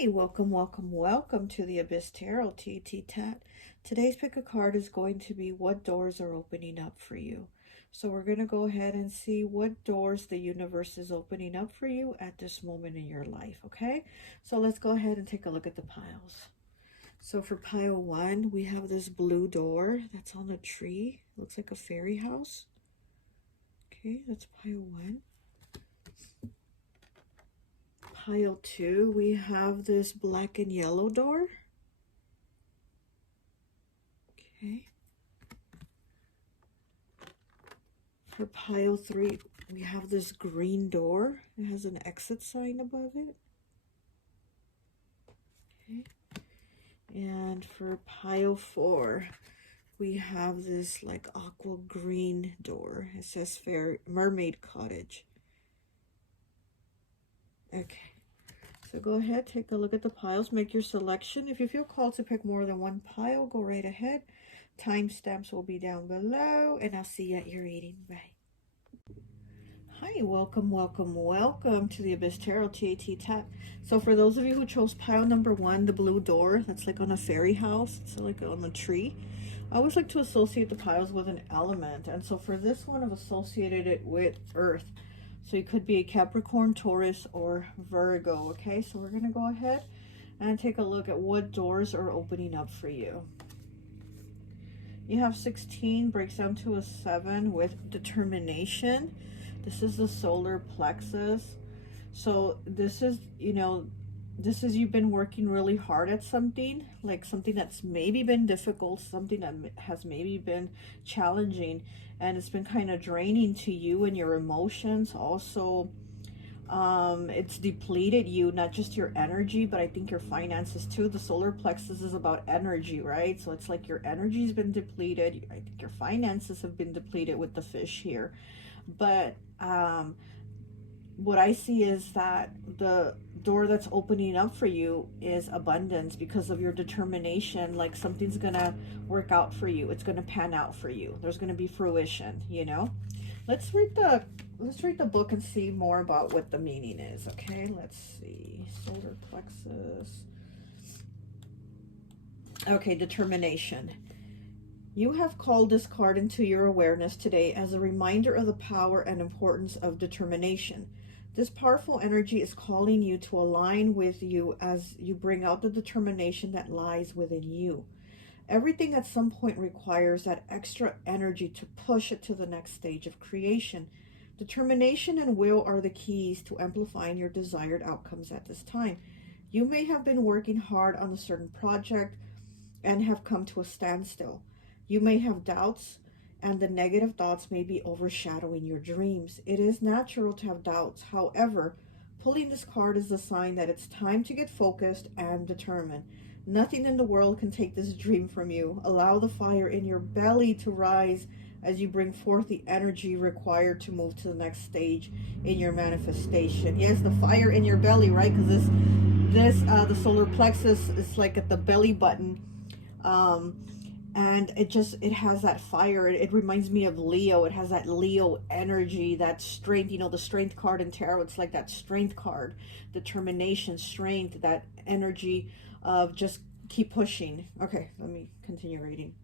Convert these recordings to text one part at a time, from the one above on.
Hi, welcome, welcome, welcome to the Abyss Tarot T.A.T. Today's pick a card is going to be what doors are opening up for you. So we're going to go ahead and see what doors the universe is opening up for you at this moment in your life, okay? So let's go ahead and take a look at the piles. So for pile 1, we have this blue door that's on a tree. Looks like a fairy house. Okay, that's pile 1. Pile 2, we have this black and yellow door. Okay. For pile 3, we have this green door. It has an exit sign above it. Okay. And for pile 4, we have this like aqua green door. It says Fair Mermaid Cottage. Okay. So go ahead, take a look at the piles, make your selection. If you feel called to pick more than one pile, go right ahead. Timestamps will be down below, and I'll see you at your reading. Bye. Hi, welcome, welcome, welcome to the Abyss Tarot T.A.T. So for those of you who chose pile number 1, the blue door, that's like on a fairy house, it's like on a tree. I always like to associate the piles with an element, and so for this one, I've associated it with Earth. So you could be a Capricorn, Taurus, or Virgo, okay? So we're going to go ahead and take a look at what doors are opening up for you. You have 16, breaks down to a 7 with determination. This is the solar plexus. So this is, this is you've been working really hard at something, like something that's maybe been difficult, something that has maybe been challenging, and it's been kind of draining to you and your emotions. Also, it's depleted you, not just your energy, but I think your finances too. The solar plexus is about energy, right? So it's like your energy's been depleted. I think your finances have been depleted with the fish here. But what I see is that the door that's opening up for you is abundance because of your determination. Like something's gonna work out for you. It's gonna pan out for you. There's gonna be fruition, Let's read the book and see more about what the meaning is. Okay, let's see. Solar plexus. Okay, determination. You have called this card into your awareness today as a reminder of the power and importance of determination. This powerful energy is calling you to align with you as you bring out the determination that lies within you. Everything at some point requires that extra energy to push it to the next stage of creation. Determination and will are the keys to amplifying your desired outcomes at this time. You may have been working hard on a certain project and have come to a standstill. You may have doubts, and the negative thoughts may be overshadowing your dreams. It is natural to have doubts. However, pulling this card is a sign that it's time to get focused and determined. Nothing in the world can take this dream from you. Allow the fire in your belly to rise as you bring forth the energy required to move to the next stage in your manifestation. Yes, the fire in your belly, right? Because the solar plexus is like at the belly button. And it has that fire. It reminds me of Leo. It has that Leo energy, that strength. The strength card in tarot, it's like that strength card, determination, strength, that energy of just keep pushing. Okay, let me continue reading.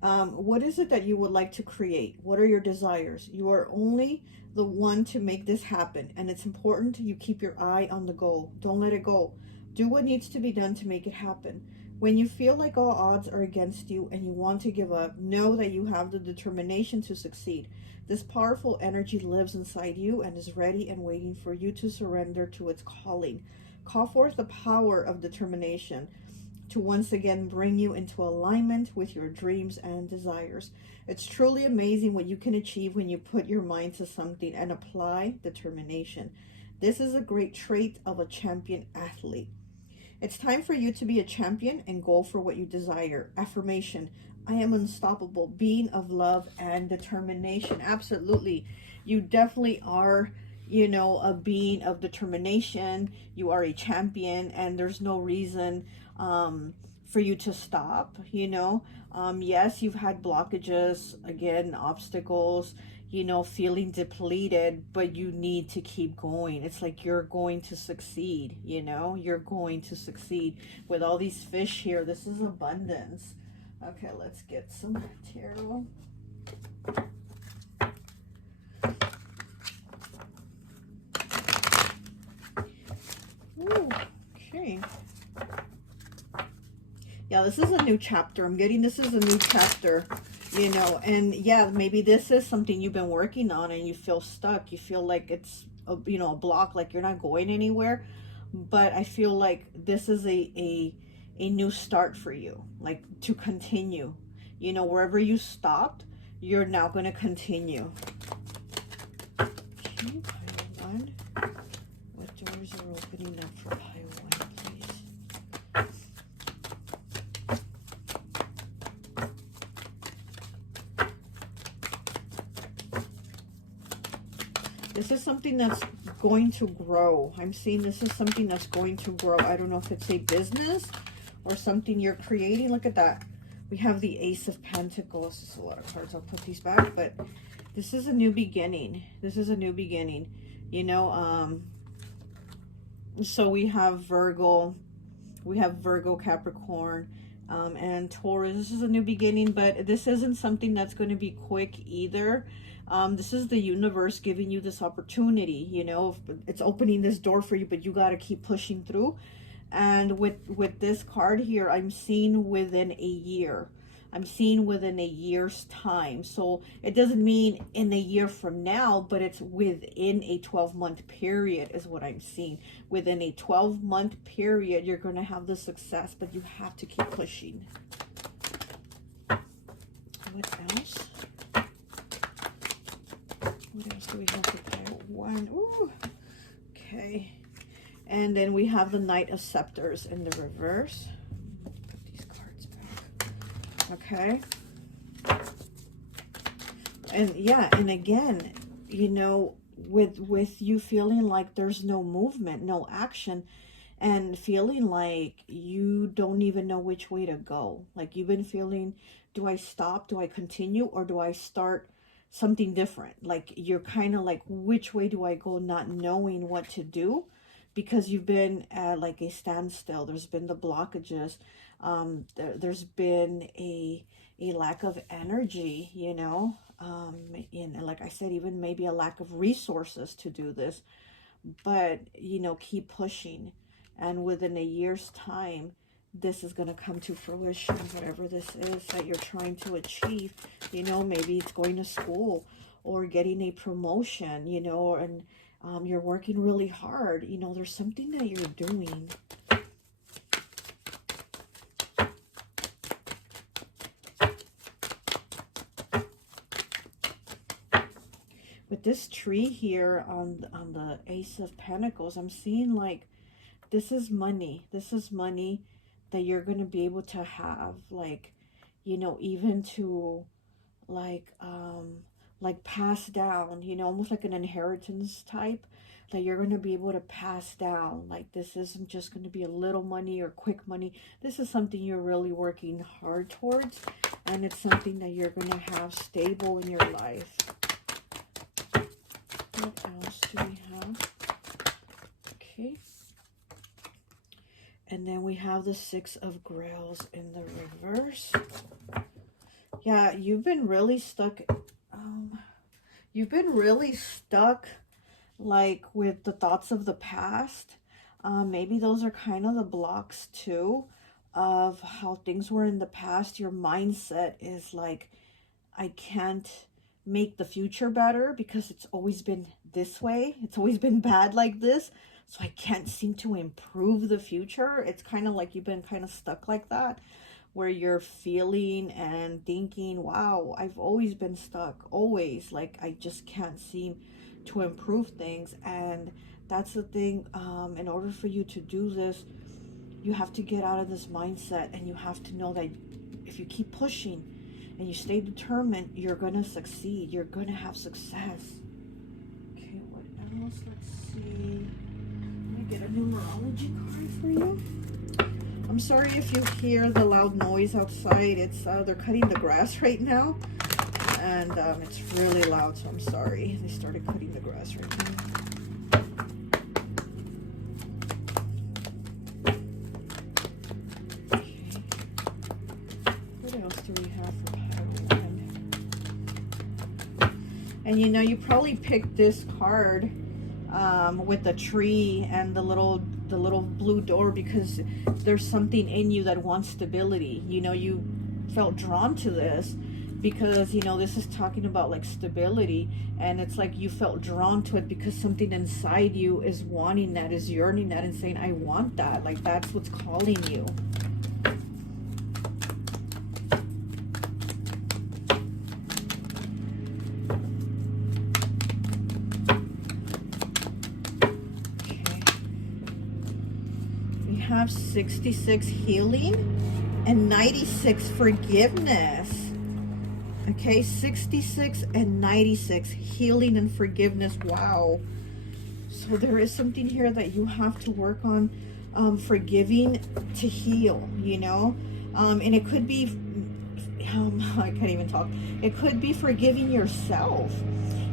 What is it that you would like to create? What are your desires? You are only the one to make this happen, and it's important you keep your eye on the goal. Don't let it go. Do what needs to be done to make it happen. When you feel like all odds are against you and you want to give up, know that you have the determination to succeed. This powerful energy lives inside you and is ready and waiting for you to surrender to its calling. Call forth the power of determination to once again bring you into alignment with your dreams and desires. It's truly amazing what you can achieve when you put your mind to something and apply determination. This is a great trait of a champion athlete. It's time for you to be a champion and go for what you desire. Affirmation: I am unstoppable, being of love and determination. Absolutely. You definitely are, a being of determination. You are a champion, and there's no reason for you to stop. Yes, you've had blockages, again, obstacles. you know, feeling depleted, but you need to keep going. It's like you're going to succeed, you know, you're going to succeed. With all these fish here, this is abundance. Okay, let's get some tarot. Ooh, okay. Yeah, this is a new chapter. I'm getting this is a new chapter, you know, and yeah, maybe this is something you've been working on and you feel stuck. You feel like it's, you know, a block, like you're not going anywhere. But I feel like this is a new start for you, like to continue. You know, wherever you stopped, you're now going to continue. Okay, pile one. What doors are opening up for pile one, please? This is something that's going to grow. I'm seeing this is something that's going to grow. I don't know if it's a business or something you're creating. Look at that. We have the Ace of Pentacles. This is a lot of cards. I'll put these back, but this is a new beginning. This is a new beginning. You know, so we have Virgo, Capricorn, and Taurus. This is a new beginning, but this isn't something that's going to be quick either. This is the universe giving you this opportunity, you know, it's opening this door for you, but you got to keep pushing through. And with this card here, I'm seeing within a year. I'm seeing within a year's time. So it doesn't mean in a year from now, but it's within a 12-month period is what I'm seeing. Within a 12-month period, you're going to have the success, but you have to keep pushing. What else? What else do we have for pile one? Ooh, okay. And then we have the Knight of Scepters in the reverse. Put these cards back. Okay. And yeah, and again, you know, with you feeling like there's no movement, no action, and feeling like you don't even know which way to go. Like you've been feeling, do I stop? Do I continue? Or do I start something different? Like you're kind of like, which way do I go, not knowing what to do, because you've been at like a standstill. There's been the blockages. There's been a lack of energy, you know, and like I said, even maybe a lack of resources to do this. But you know, keep pushing, and within a year's time, this is going to come to fruition, whatever this is that you're trying to achieve. You know, maybe it's going to school or getting a promotion, you know, and you're working really hard. You know, there's something that you're doing. With this tree here on the Ace of Pentacles, I'm seeing like this is money. This is money that you're going to be able to have, like, you know, even to like pass down, you know, almost like an inheritance type that you're going to be able to pass down. Like this isn't just going to be a little money or quick money. This is something you're really working hard towards, and it's something that you're going to have stable in your life. What else do we have? Okay. And then we have the Six of Grails in the reverse. Yeah, you've been really stuck. You've been really stuck, like, with the thoughts of the past. Maybe those are kind of the blocks, too, of how things were in the past. Your mindset is like, I can't make the future better because it's always been this way. It's always been bad like this. So I can't seem to improve the future. It's kind of like you've been kind of stuck like that, where you're feeling and thinking, wow, I've always been stuck, always. Like, I just can't seem to improve things. And that's the thing. In order for you to do this, you have to get out of this mindset, and you have to know that if you keep pushing and you stay determined, you're going to succeed. You're going to have success. Okay, what else? Let's see. Get a numerology card for you. I'm sorry if you hear the loud noise outside. It's they're cutting the grass right now, and it's really loud, so I'm sorry. They started cutting the grass right now. And you know, you probably picked this card with the tree and the little blue door because there's something in you that wants stability. You know, you felt drawn to this because, you know, this is talking about like stability, and it's like you felt drawn to it because something inside you is wanting that, is yearning that, and saying, I want that. Like, that's what's calling you. Have 66 healing and 96 forgiveness. Okay, 66 and 96 healing and forgiveness. Wow. So there is something here that you have to work on, forgiving to heal, you know. And it could be I can't even talk. It could be forgiving yourself.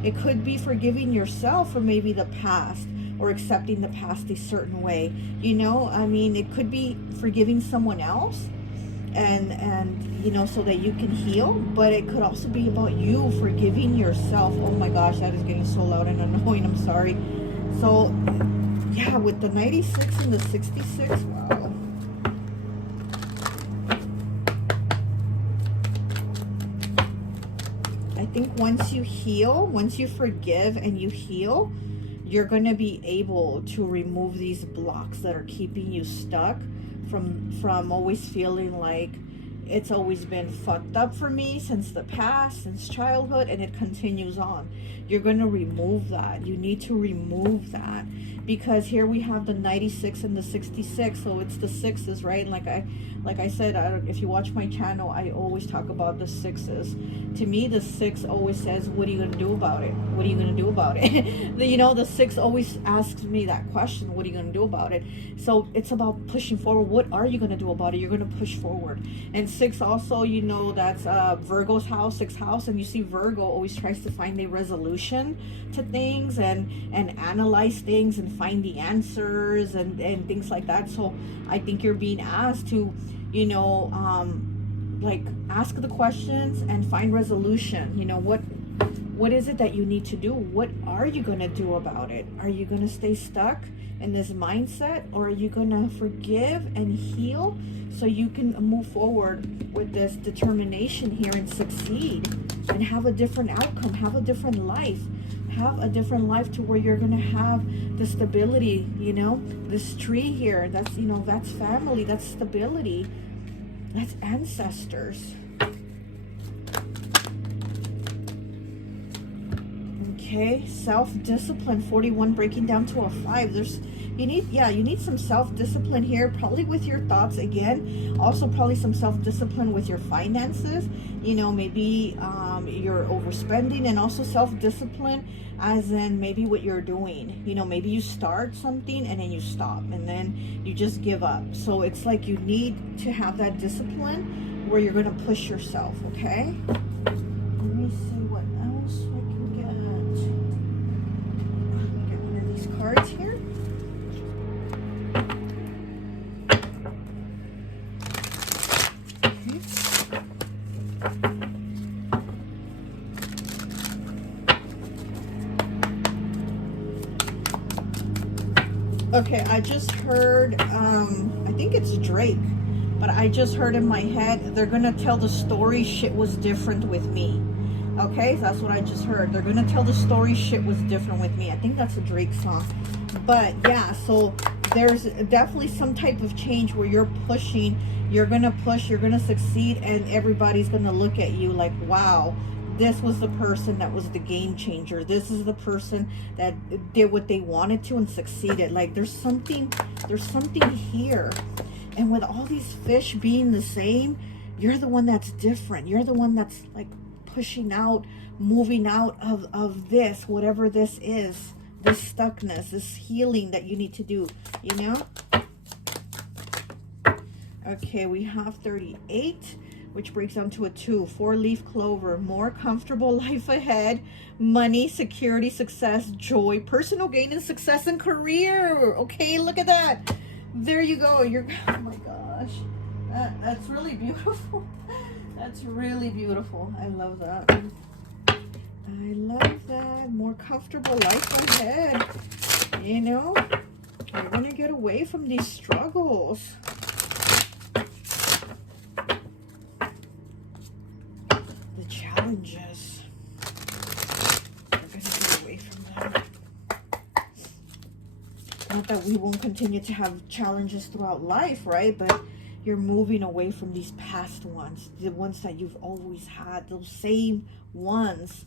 It could be forgiving yourself for maybe the past, or accepting the past a certain way, you know. I mean, it could be forgiving someone else and you know, so that you can heal, but it could also be about you forgiving yourself. Oh my gosh, that is getting so loud and annoying, I'm sorry. So yeah, with the 96 and the 66, wow. I think once you heal, once you forgive and you heal, you're going to be able to remove these blocks that are keeping you stuck from always feeling like it's always been fucked up for me since the past, since childhood, and it continues on. You're going to remove that. You need to remove that, because here we have the 96 and the 66, so it's the sixes, right? Like I said, if you watch my channel, I always talk about the sixes. To me, the 6 always says, what are you going to do about it? What are you going to do about it? You know, the 6 always asks me that question, what are you going to do about it? So it's about pushing forward. What are you going to do about it? You're going to push forward. And 6 also, you know, that's Virgo's house, 6th house. And you see Virgo always tries to find a resolution to things and analyze things and find the answers and things like that. So I think you're being asked to, you know, like, ask the questions and find resolution. You know, what is it that you need to do? What are you going to do about it? Are you going to stay stuck in this mindset, or are you going to forgive and heal so you can move forward with this determination here and succeed and have a different outcome, have a different life, have a different life to where you're going to have the stability, you know, this tree here, that's, you know, that's family, that's stability, that's ancestors. Okay, self-discipline, 41 breaking down to a 5. You need some self-discipline here, probably with your thoughts again. Also probably some self-discipline with your finances. You know, maybe you're overspending, and also self-discipline as in maybe what you're doing. You know, maybe you start something and then you stop and then you just give up. So it's like you need to have that discipline where you're going to push yourself, okay? Let me see what else I can get. Let me get one of these cards here. Okay, I just heard, I think it's Drake, but I just heard in my head, they're going to tell the story shit was different with me. Okay, so that's what I just heard. They're going to tell the story shit was different with me. I think that's a Drake song. But yeah, so there's definitely some type of change where you're pushing, you're going to push, you're going to succeed, and everybody's going to look at you like, wow, this was the person that was the game changer. This is the person that did what they wanted to and succeeded. Like, there's something here. And with all these fish being the same, you're the one that's different. You're the one that's like pushing out, moving out of this, whatever this is, this stuckness, this healing that you need to do, you know? Okay, we have 38. which breaks down to a 2. 4-leaf clover, more comfortable life ahead, money, security, success, joy, personal gain, and success in career. Okay, look at that. There you go. You're, oh my gosh, that's really beautiful. That's really beautiful. I love that. I love that. More comfortable life ahead. You know, you're gonna get away from these struggles. The challenges. You're gonna get away from them. Not that we won't continue to have challenges throughout life, right? But you're moving away from these past ones, the ones that you've always had, those same ones.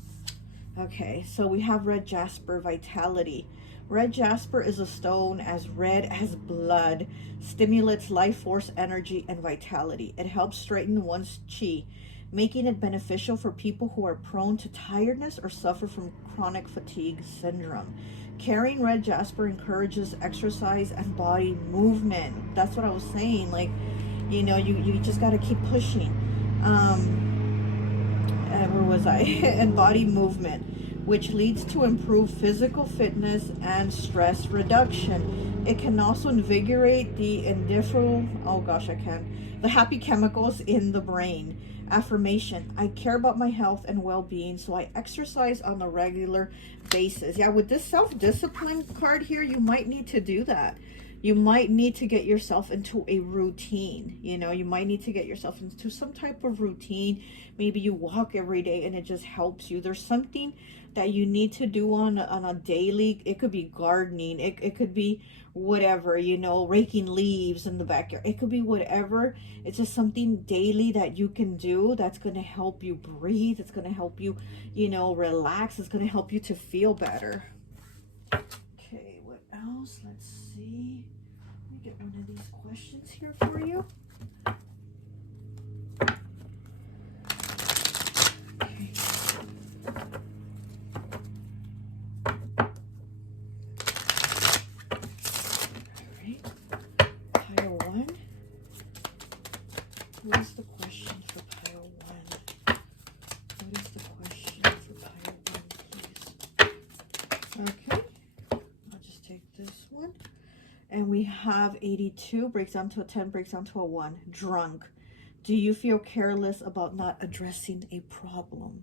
Okay, so we have red jasper, vitality. Red jasper is a stone as red as blood, stimulates life force, energy, and vitality. It helps straighten one's chi, making it beneficial for people who are prone to tiredness or suffer from chronic fatigue syndrome. Carrying red jasper encourages exercise and body movement. That's what I was saying. Like, you know, you just got to keep pushing. Where was I? And body movement, which leads to improved physical fitness and stress reduction. It can also invigorate the the happy chemicals in the brain. Affirmation: I care about my health and well-being, so I exercise on a regular basis. Yeah, with this self-discipline card here, you might need to do that. You might need to get yourself into a routine. You know, you might need to get yourself into some type of routine. Maybe you walk every day and it just helps you. There's something that you need to do on a daily. It could be gardening. It could be whatever, you know, raking leaves in the backyard. It could be whatever. It's just something daily that you can do that's going to help you breathe. It's going to help you, you know, relax. It's going to help you to feel better. Okay, what else? Let's see. Let me get one of these questions here for you. Okay. All right. Pile 1. What is the question for pile 1? What is the question for pile 1, please? Okay. I'll just take this one. And we have 82, breaks down to a 10, breaks down to a 1. Drunk. Do you feel careless about not addressing a problem?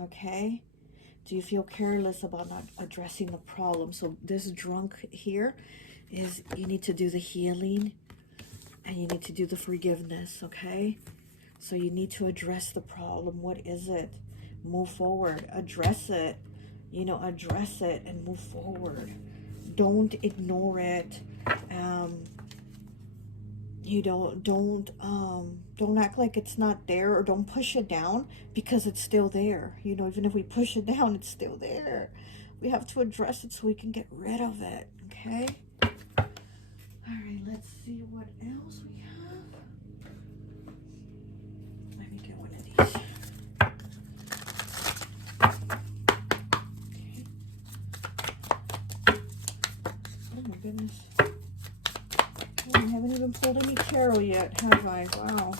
Okay. Do you feel careless about not addressing the problem? So this drunk here is, you need to do the healing and you need to do the forgiveness, okay? So you need to address the problem. What is it? Move forward. Address it. You know, address it and move forward. Don't ignore it. You don't act like it's not there, or don't push it down, because it's still there. You know, even if we push it down, it's still there. We have to address it so we can get rid of it. Okay. All right. Let's see what else we have. Let me get one of these. Okay. Oh my goodness. I haven't even pulled any tarot yet, have I? Wow.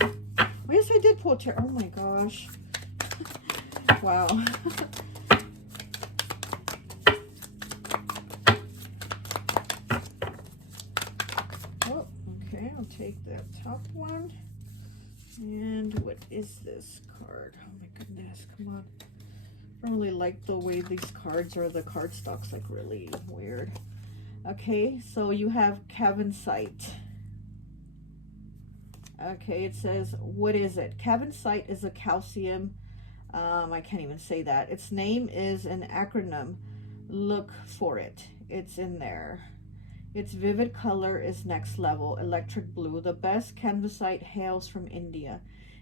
Oh, yes, I did pull tarot. Oh my gosh. Wow. Oh, okay. I'll take that top one. And what is this card? Oh my goodness. Come on. I don't really like the way these cards are. The cardstock's like really weird. Okay, so you have Cavinsite. Okay, it says, what is it? Cavinsite is a calcium. I can't even say that. Its name is an acronym. Look for it. It's in there. Its vivid color is next level, electric blue. The best Cavinsite hails from India.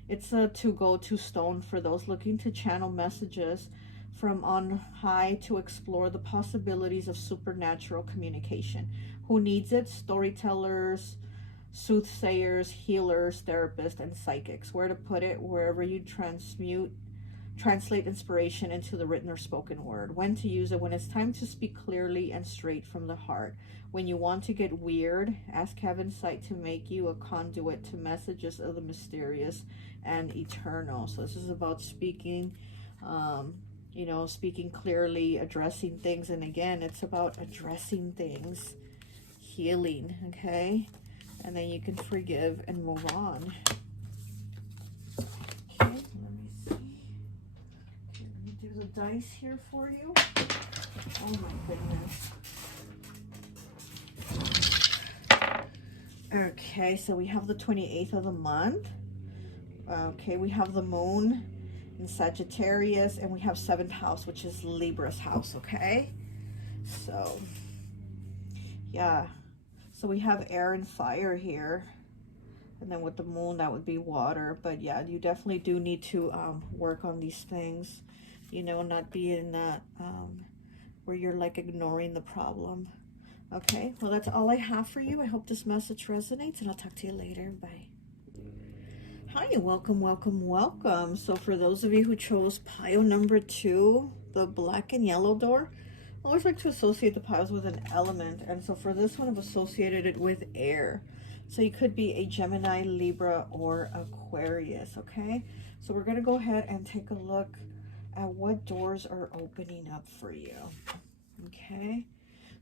It's a to-go-to stone for those looking to channel messages from on high to explore the possibilities of supernatural communication. Who needs it? Storytellers, soothsayers, healers, therapists, and psychics. Where to put it? Wherever you transmute Translate inspiration into the written or spoken word. When to use it, when it's time to speak clearly and straight from the heart. When you want to get weird, ask Heaven's sight to make you a conduit to messages of the mysterious and eternal. So this is about speaking, you know, speaking clearly, addressing things. And again, it's about addressing things, healing, okay? And then you can forgive and move on. Okay, let me see. Okay, let me do the dice here for you. Oh my goodness. Okay, so we have the 28th of the month. Okay, we have the moon in Sagittarius, and we have 7th house, which is Libra's house, okay? So, yeah. So we have air and fire here. And then with the moon, that would be water. But yeah, you definitely do need to work on these things. You know, not be in that where you're like ignoring the problem. Okay, well, that's all I have for you. I hope this message resonates, and I'll talk to you later. Bye. Hi, welcome, welcome, welcome. So for those of you who chose pile number 2, the black and yellow door, I always like to associate the piles with an element. And so for this one, I've associated it with air. So you could be a Gemini, Libra, or Aquarius, okay? So we're going to go ahead and take a look at what doors are opening up for you, okay?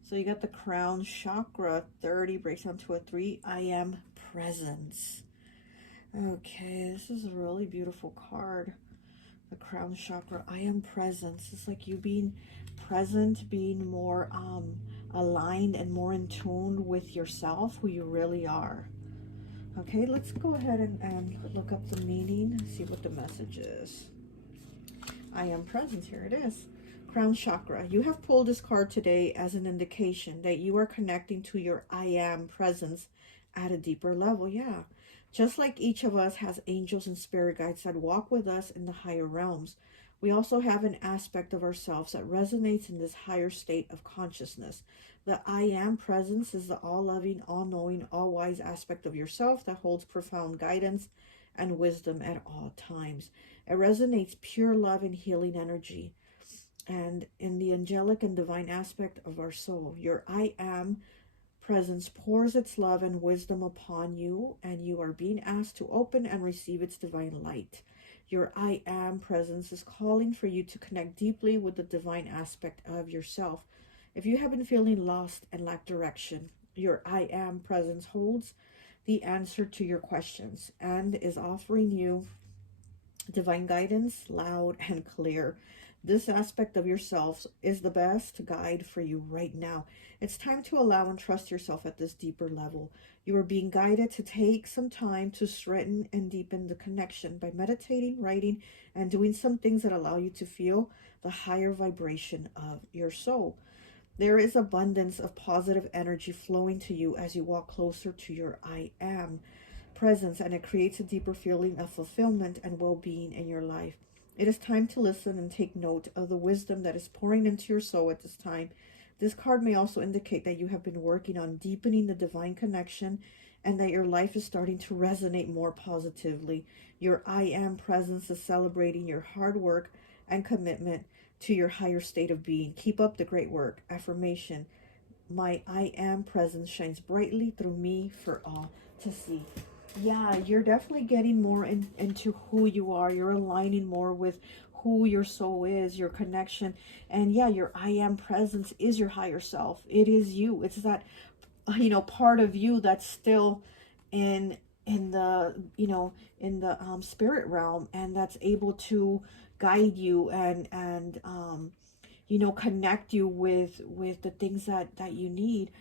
So you got the crown chakra, 30, breaks down to a 3. I am presence. Okay, this is a really beautiful card. The crown chakra, I am presence. It's like you being present, being more aligned and more in tune with yourself, who you really are. Okay, let's go ahead and look up the meaning, see what the message is. I am present, here it is. Crown chakra, you have pulled this card today as an indication that you are connecting to your I am presence at a deeper level. Yeah, just like each of us has angels and spirit guides that walk with us in the higher realms, we also have an aspect of ourselves that resonates in this higher state of consciousness. The I am presence is the all-loving, all-knowing, all-wise aspect of yourself that holds profound guidance and wisdom at all times. It resonates pure love and healing energy. And in the angelic and divine aspect of our soul, your I am presence pours its love and wisdom upon you, and you are being asked to open and receive its divine light. Your I am presence is calling for you to connect deeply with the divine aspect of yourself. If you have been feeling lost and lack direction, your I am presence holds the answer to your questions and is offering you divine guidance, loud and clear. This aspect of yourself is the best guide for you right now. It's time to allow and trust yourself at this deeper level. You are being guided to take some time to strengthen and deepen the connection by meditating, writing, and doing some things that allow you to feel the higher vibration of your soul. There is abundance of positive energy flowing to you as you walk closer to your I am presence, and it creates a deeper feeling of fulfillment and well-being in your life. It is time to listen and take note of the wisdom that is pouring into your soul at this time. This card may also indicate that you have been working on deepening the divine connection and that your life is starting to resonate more positively. Your I am presence is celebrating your hard work and commitment to your higher state of being. Keep up the great work. Affirmation: my I am presence shines brightly through me for all to see. Yeah, you're definitely getting more into who you are. You're aligning more with who your soul is, your connection. And yeah, your I am presence is your higher self. It is you. It's that, you know, part of you that's still in the, you know, in the spirit realm, and that's able to guide you and you know, connect you with the things that you need.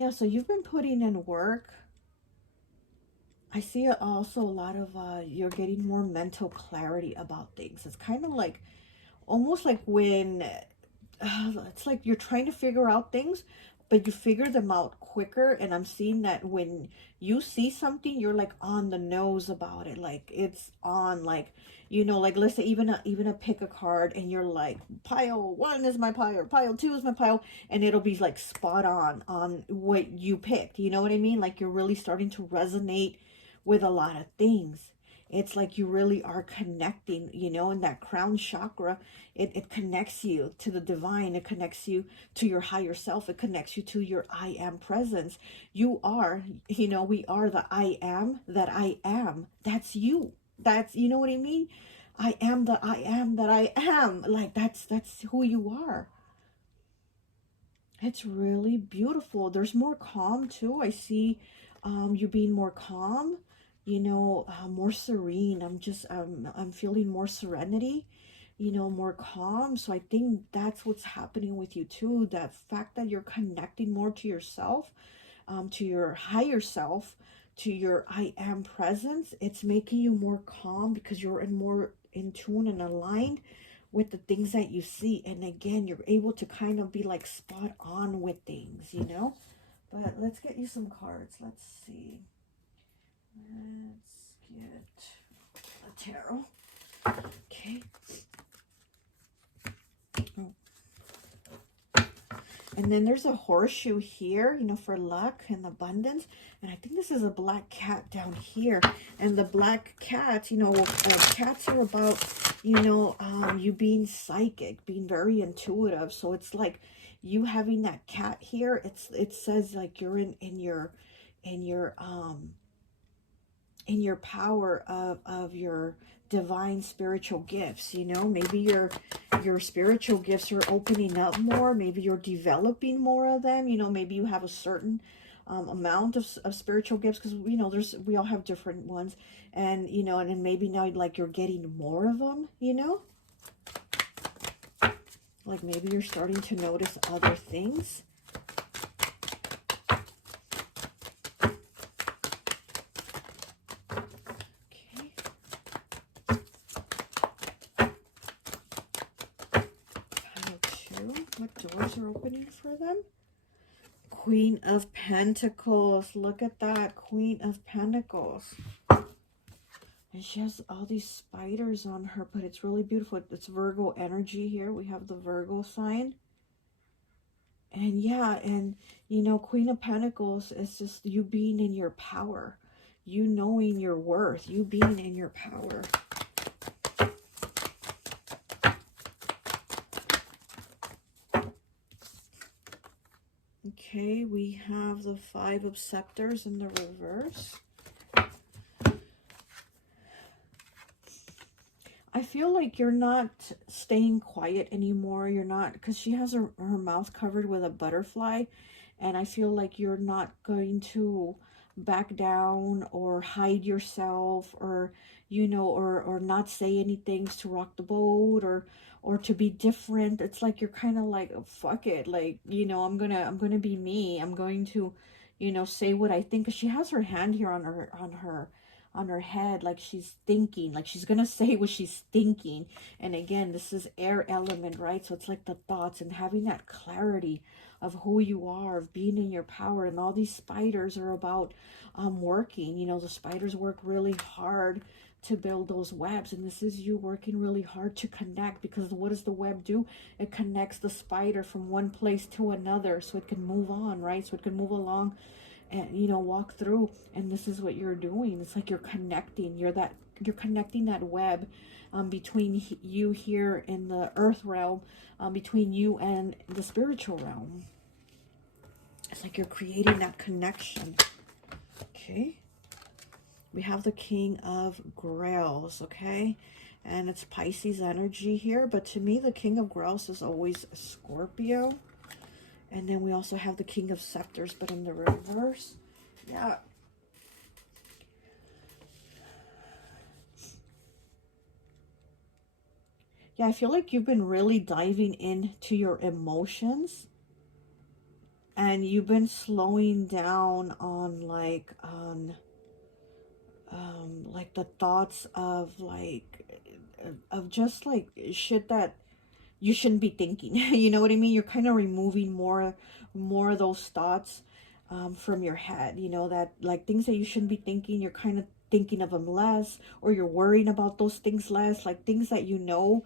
Yeah, so you've been putting in work. I see also a lot of, you're getting more mental clarity about things. It's kind of like, almost like when, it's like you're trying to figure out things, but you figure them out quicker. And I'm seeing that when you see something, you're like on the nose about it. Like it's on, like, you know, like let's say even a pick a card, and you're like, pile 1 is my pile, or pile 2 is my pile, and it'll be like spot on what you picked. You know what I mean? Like you're really starting to resonate with a lot of things. It's like you really are connecting, you know, and that crown chakra, it connects you to the divine. It connects you to your higher self. It connects you to your I am presence. You are, you know, we are the I am that I am. That's you. That's, you know what I mean? I am the I am that I am. Like that's who you are. It's really beautiful. There's more calm too. I see you being more calm, you know, more serene. I'm feeling more serenity, you know, more calm. So I think that's what's happening with you too. That fact that you're connecting more to yourself, to your higher self, to your I am presence. It's making you more calm because you're more in tune and aligned with the things that you see. And again, you're able to kind of be like spot on with things, you know. But let's get you some cards. Let's see. Let's get a tarot. Okay. Oh. And then there's a horseshoe here, you know, for luck and abundance. And I think this is a black cat down here. And the black cat, you know, cats are about, you know, you being psychic, being very intuitive. So it's like you having that cat here. It says like you're in your power of your divine spiritual gifts. You know, maybe your spiritual gifts are opening up more. Maybe you're developing more of them. You know, maybe you have a certain amount of spiritual gifts, because, you know, we all have different ones. And, you know, and then maybe now like you're getting more of them, you know, like maybe you're starting to notice other things. What doors are opening for them? Queen of Pentacles. Look at that. Queen of Pentacles. And she has all these spiders on her, but it's really beautiful. It's Virgo energy here. We have the Virgo sign. And yeah, and you know, Queen of Pentacles is just you being in your power. You knowing your worth. You being in your power. Okay, we have the Five of Scepters in the reverse. I feel like you're not staying quiet anymore. You're not, because she has her mouth covered with a butterfly. And I feel like you're not going to back down or hide yourself, or, you know, or not say anything to rock the boat, or to be different. It's like you're kind of like, oh, fuck it. Like, you know, I'm gonna be me. I'm going to, you know, say what I think. 'Cause she has her hand here on her head, like she's thinking, like she's gonna say what she's thinking. And again, this is air element, right? So it's like the thoughts and having that clarity of who you are, of being in your power. And all these spiders are about working. You know, the spiders work really hard to build those webs, and this is you working really hard to connect, because what does the web do? It connects the spider from one place to another, so it can move on, right? So it can move along and, you know, walk through. And this is what you're doing. It's like you're connecting. You're connecting that web between you here in the earth realm, between you and the spiritual realm. It's like you're creating that connection. Okay, we have the King of Grails. Okay, and it's Pisces energy here, but to me the King of Grails is always a Scorpio. And then we also have the King of Scepters, but in the reverse. Yeah. Yeah, I feel like you've been really diving into your emotions. And you've been slowing down on like the thoughts of just like shit that you shouldn't be thinking. You know what I mean? You're kind of removing more of those thoughts from your head, you know, that like things that you shouldn't be thinking, you're kind of thinking of them less, or you're worrying about those things less, like things that you know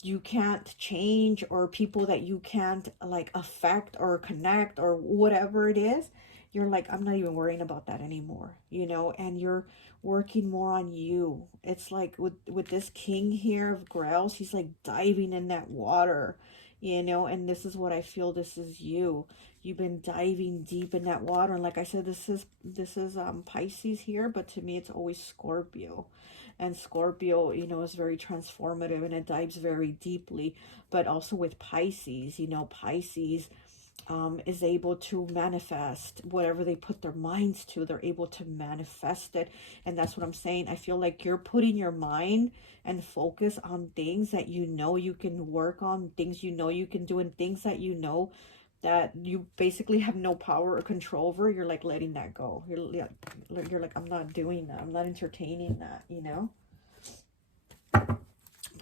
you can't change, or people that you can't like affect or connect or whatever it is. you're like, I'm not even worrying about that anymore, you know, and you're working more on you. It's like with this king here of grails, he's like diving in that water, you know, and this is what I feel. This is you. You've been diving deep in that water, and like I said, this is Pisces here, but to me it's always Scorpio. And Scorpio, you know, is very transformative and it dives very deeply. But also with Pisces, you know, Pisces is able to manifest whatever they put their minds to. They're able to manifest it. And that's what I'm saying. I feel like you're putting your mind and focus on things that you know you can work on, things you know you can do, and things that you know that you basically have no power or control over. You're like letting that go. You're like, I'm not doing that. I'm not entertaining that, you know? But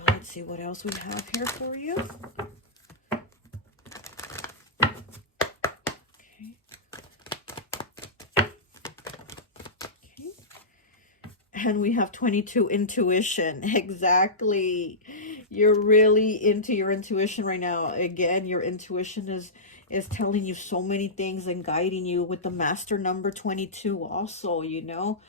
let's see what else we have here for you. And we have 22, intuition. Exactly. You're really into your intuition right now. Again, your intuition is telling you so many things and guiding you with the master number 22 also, you know.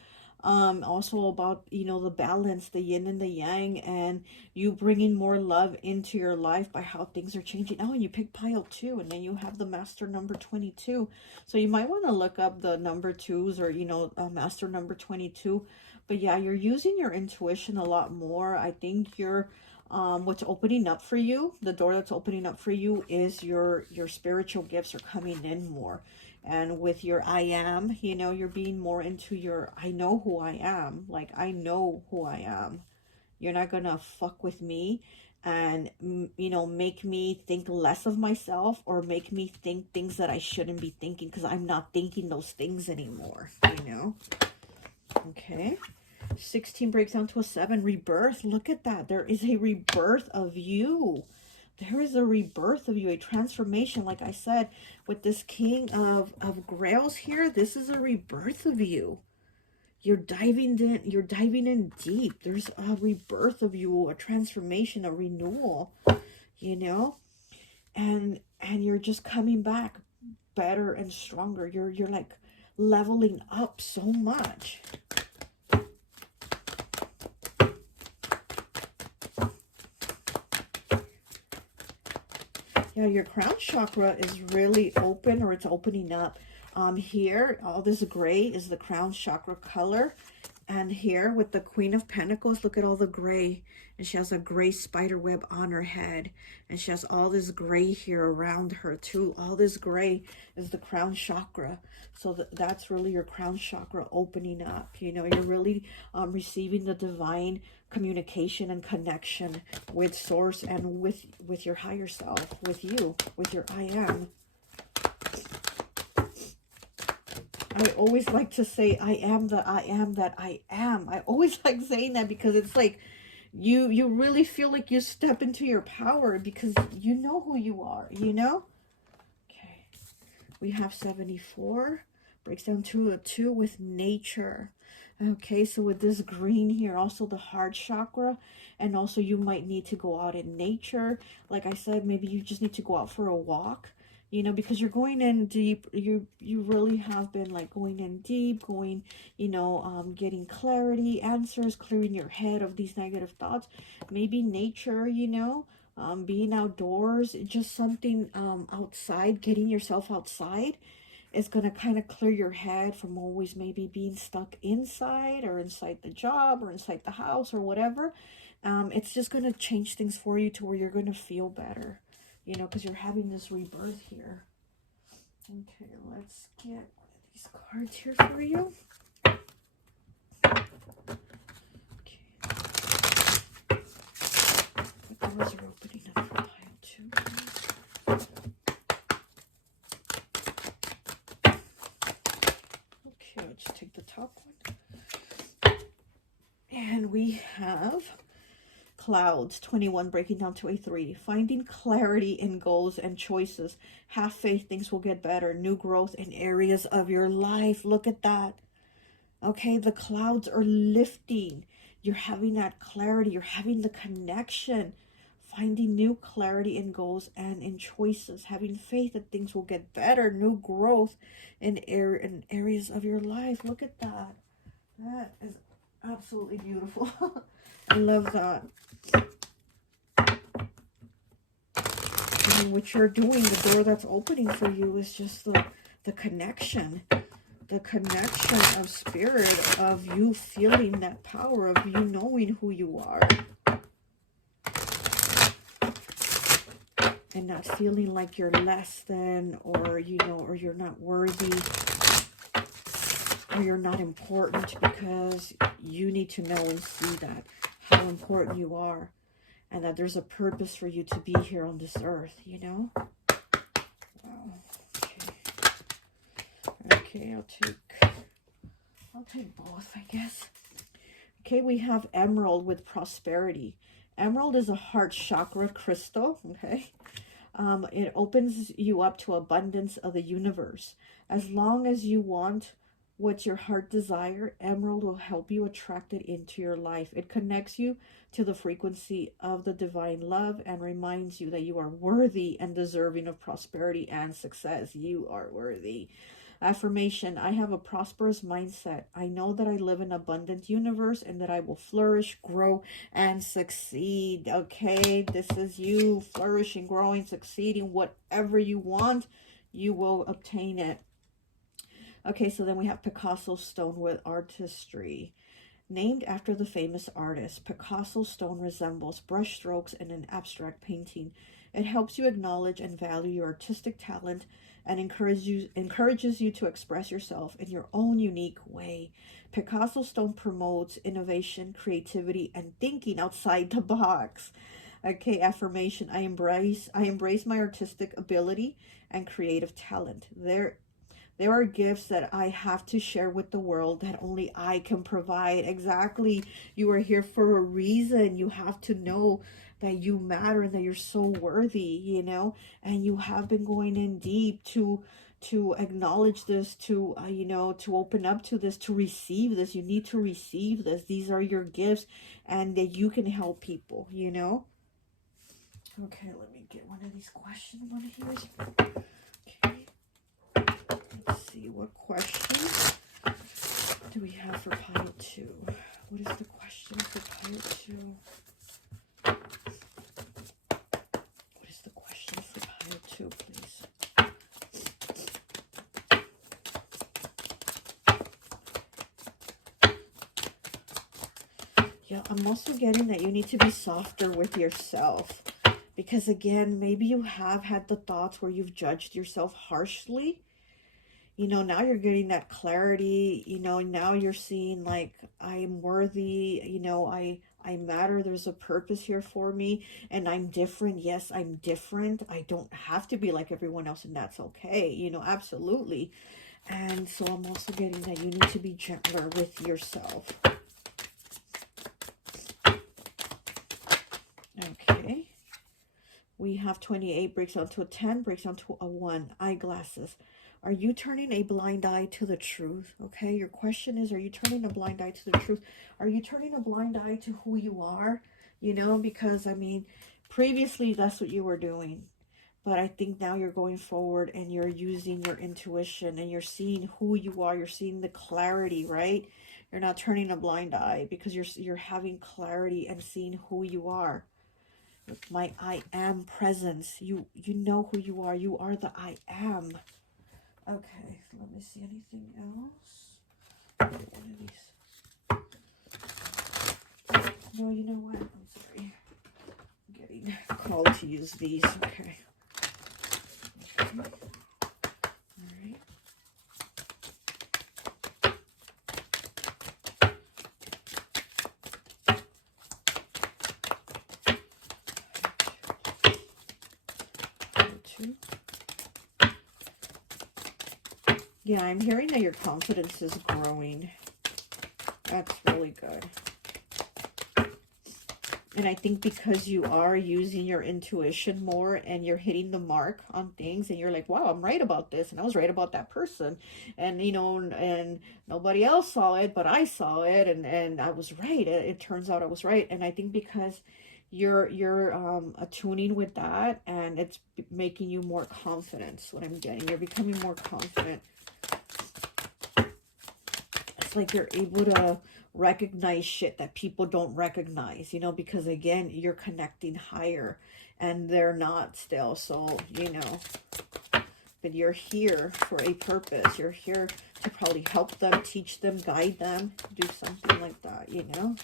Also about, you know, the balance, the yin and the yang, and you bringing more love into your life by how things are changing. Oh, and you pick pile 2, and then you have the master number 22. So you might want to look up the number 2s, or, you know, master number 22. But yeah, you're using your intuition a lot more. I think you're what's opening up for you, the door that's opening up for you, is your spiritual gifts are coming in more. And with your I am, you know, you're being more into your I know who I am. Like, I know who I am. You're not gonna fuck with me and, you know, make me think less of myself, or make me think things that I shouldn't be thinking, because I'm not thinking those things anymore, you know. Okay. 16 breaks down to a 7. Rebirth. Look at that. There is a rebirth of you. There is a rebirth of you, a transformation. Like I said, with this king of grails here, this is a rebirth of you. You're diving in deep. There's a rebirth of you, a transformation, a renewal, you know, and you're just coming back better and stronger. You're like leveling up so much. Yeah, your crown chakra is really open, or it's opening up. Here, all this gray is the crown chakra color. And here with the Queen of Pentacles, look at all the gray. And she has a gray spider web on her head. And she has all this gray here around her too. All this gray is the crown chakra. So that's really your crown chakra opening up. You know, you're really receiving the divine communication and connection with source, and with your higher self, with you, with your I am. I always like to say, I am the I am that I am. I always like saying that, because it's like you really feel like you step into your power, because you know who you are, you know? Okay. We have 74. Breaks down to a 2 with nature. Okay, so with this green here, also the heart chakra, and also you might need to go out in nature. Like I said, maybe you just need to go out for a walk, you know, because you're going in deep. You really have been like going in deep, going, you know, getting clarity, answers, clearing your head of these negative thoughts. Maybe nature, you know, being outdoors, just something outside, getting yourself outside is going to kind of clear your head from always maybe being stuck inside, or inside the job, or inside the house, or whatever. It's just going to change things for you to where you're going to feel better, you know, because you're having this rebirth here. Okay, let's get one of these cards here for you. Okay. The doors are opening up for pile 2. I'll just take the top one. And we have clouds, 21, breaking down to a 3. Finding clarity in goals and choices. Have faith, things will get better. New growth in areas of your life. Look at that. Okay, the clouds are lifting. You're having that clarity. You're having the connection. finding new clarity in goals and in choices, having faith that things will get better, new growth in areas of your life. Look at that. That is absolutely beautiful. I love that. I mean, what you're doing, the door that's opening for you is just the connection. The connection of spirit, of you feeling that power, of you knowing who you are. And not feeling like you're less than, or, you know, or you're not worthy, or you're not important, because you need to know and see that, how important you are, and that there's a purpose for you to be here on this earth, you know? Wow. Okay, I'll take both, I guess. Okay, we have emerald with prosperity. Emerald is a heart chakra crystal, okay? It opens you up to abundance of the universe. As long as you want what your heart desire, emerald will help you attract it into your life. It connects you to the frequency of the divine love and reminds you that you are worthy and deserving of prosperity and success. You are worthy. Affirmation: I have a prosperous mindset. I know that I live in an abundant universe and that I will flourish, grow, and succeed. Okay, this is you flourishing, growing, succeeding. Whatever you want, you will obtain it. Okay, so then we have Picasso stone with artistry. Named after the famous artist, Picasso stone resembles brush strokes in an abstract painting. It helps you acknowledge and value your artistic talent and encourages you to express yourself in your own unique way. Picasso stone promotes innovation, creativity, and thinking outside the box. Okay, affirmation: I embrace my artistic ability and creative talent. There are gifts that I have to share with the world that only I can provide. Exactly. You are here for a reason. You have to know that you matter and that you're so worthy, you know, and you have been going in deep to acknowledge this, to you know, to open up to this, to receive this. You need to receive this. These are your gifts, and that you can help people, you know. Okay, let me get one of these questions on here. Okay, let's see, what question do we have for pile 2? What is the question for pile 2? What is the question for pile 2, please? Yeah, I'm also getting that you need to be softer with yourself. Because again, maybe you have had the thoughts where you've judged yourself harshly. You know, now you're getting that clarity. You know, now you're seeing like, I am worthy. You know, I matter. There's a purpose here for me, and I'm different. Yes, I'm different. I don't have to be like everyone else, and that's okay. You know, absolutely. And so I'm also getting that you need to be gentler with yourself. Okay. We have 28 breaks down to a 10, breaks down to a 1. Eyeglasses. Are you turning a blind eye to the truth? Okay, your question is, are you turning a blind eye to the truth? Are you turning a blind eye to who you are? You know, because, I mean, previously that's what you were doing. But I think now you're going forward and you're using your intuition and you're seeing who you are. You're seeing the clarity, right? You're not turning a blind eye because you're having clarity and seeing who you are. With my I am presence, you know who you are. You are the I am. Okay, let me see anything else. One of these. No, you know what? I'm sorry. I'm getting called to use these. Okay. All right. Yeah, I'm hearing that your confidence is growing. That's really good. And I think because you are using your intuition more and you're hitting the mark on things and you're like, wow, I'm right about this. And I was right about that person. And, you know, and nobody else saw it, but I saw it. And I was right. It turns out I was right. And I think because you're attuning with that, and it's making you more confident. What I'm getting, you're becoming more confident. It's like you're able to recognize shit that people don't recognize, you know, because again, you're connecting higher and they're not still. So, you know, but you're here for a purpose. You're here to probably help them, teach them, guide them, do something like that, you know.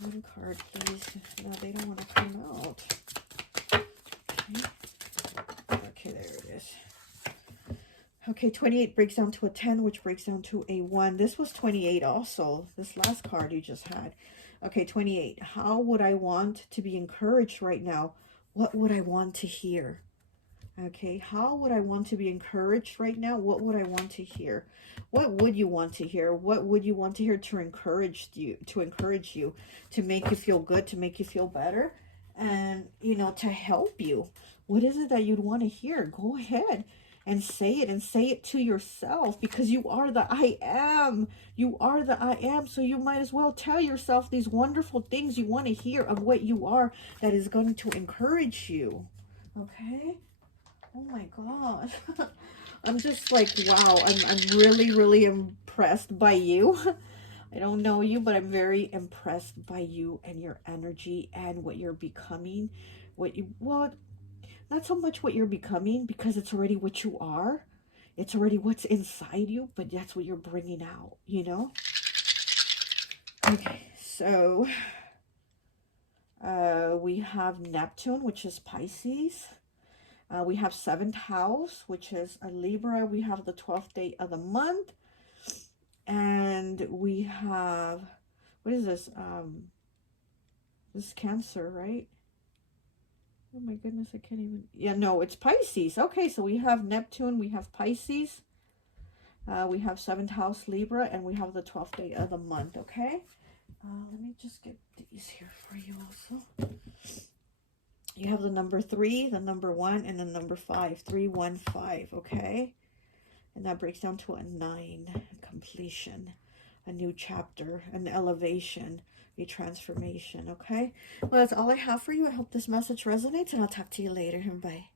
One card, please. No, they don't want to come out. Okay, there it is. Okay, 28 breaks down to a 10, which breaks down to a 1. This was 28 also, this last card you just had. Okay, 28. How would I want to be encouraged right now? What would I want to hear? Okay, how would I want to be encouraged right now? What would I want to hear? What would you want to hear? What would you want to hear to encourage you, to make you feel good, to make you feel better, and, you know, to help you? What is it that you'd want to hear? Go ahead and say it, and say it to yourself, because you are the I am. You are the I am, so you might as well tell yourself these wonderful things you want to hear of what you are that is going to encourage you. Okay? Oh my gosh. I'm just like, wow, I'm really, really impressed by you. I don't know you, but I'm very impressed by you and your energy and what you're becoming. Well, not so much what you're becoming, because it's already what you are. It's already what's inside you, but that's what you're bringing out, you know? Okay, so we have Neptune, which is Pisces. We have 7th house, which is a Libra. We have the 12th day of the month. And we have, what is this? This is Cancer, right? Oh my goodness, I can't even. Yeah, no, it's Pisces. Okay, so we have Neptune, we have Pisces. We have 7th house Libra, and we have the 12th day of the month, okay? Let me just get these here for you also. You have the number 3, the number 1, and the number 5. 3, 1, 5, okay? And that breaks down to a 9, completion, a new chapter, an elevation, a transformation, okay? Well, that's all I have for you. I hope this message resonates, and I'll talk to you later. Bye.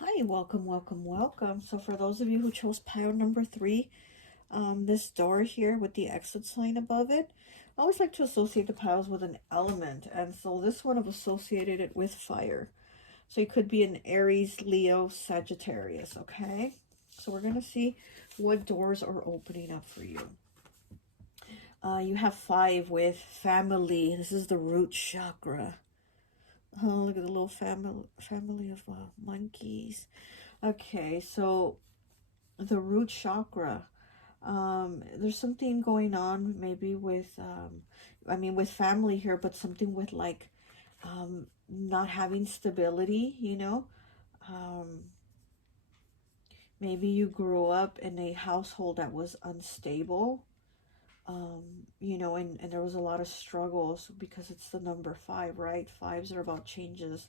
Hi, welcome, welcome, welcome. So for those of you who chose pile number 3, this door here with the exit sign above it, I always like to associate the piles with an element, and so this one I've associated it with fire. So it could be an Aries, Leo, Sagittarius, okay? So we're going to see what doors are opening up for you. You have 5 with family. This is the root chakra. Oh, look at the little family of monkeys. Okay, so the root chakra. There's something going on maybe with, with family here, but something with like not having stability, you know. Maybe you grew up in a household that was unstable, you know, and there was a lot of struggles, because it's the number 5, right? 5s are about changes,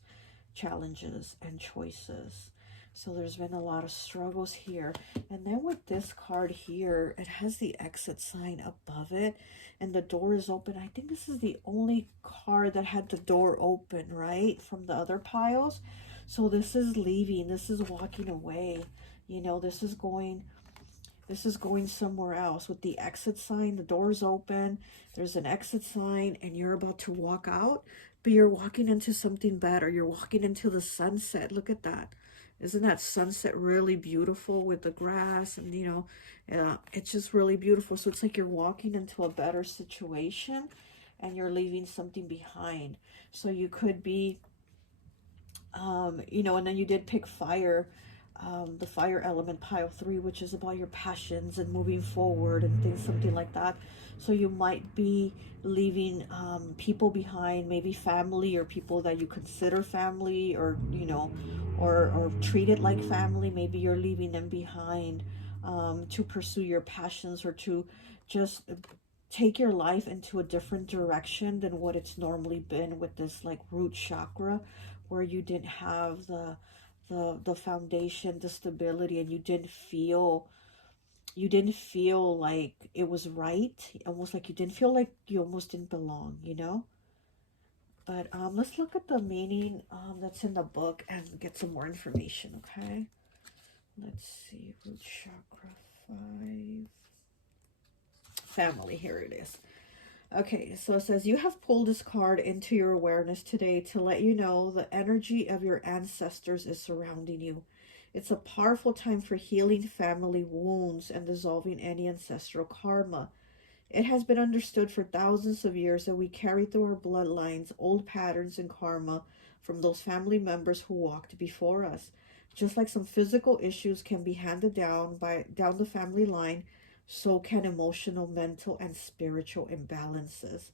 challenges, and choices. So there's been a lot of struggles here. And then with this card here, it has the exit sign above it, and the door is open. I think this is the only card that had the door open, right, from the other piles. So this is leaving. This is walking away. You know, this is going somewhere else. With the exit sign, the door's open, there's an exit sign, and you're about to walk out, but you're walking into something better. You're walking into the sunset. Look at that. Isn't that sunset really beautiful with the grass? And, you know, it's just really beautiful. So it's like you're walking into a better situation, and you're leaving something behind. So you could be, you know, and then you did pick fire. The fire element, pile 3, which is about your passions and moving forward and things, something like that. So you might be leaving people behind, maybe family or people that you consider family, or, you know, or treat it like family. Maybe you're leaving them behind to pursue your passions, or to just take your life into a different direction than what it's normally been with this like root chakra, where you didn't have the foundation, the stability, and you didn't feel you didn't feel like it was right. Almost like you didn't feel like you almost didn't belong, you know? But let's look at the meaning that's in the book and get some more information, okay? Let's see, root chakra 5. Family, here it is. Okay, so it says, you have pulled this card into your awareness today to let you know the energy of your ancestors is surrounding you. It's a powerful time for healing family wounds and dissolving any ancestral karma. It has been understood for thousands of years that we carry through our bloodlines old patterns and karma from those family members who walked before us. Just like some physical issues can be handed down the family line, so can emotional, mental, and spiritual imbalances.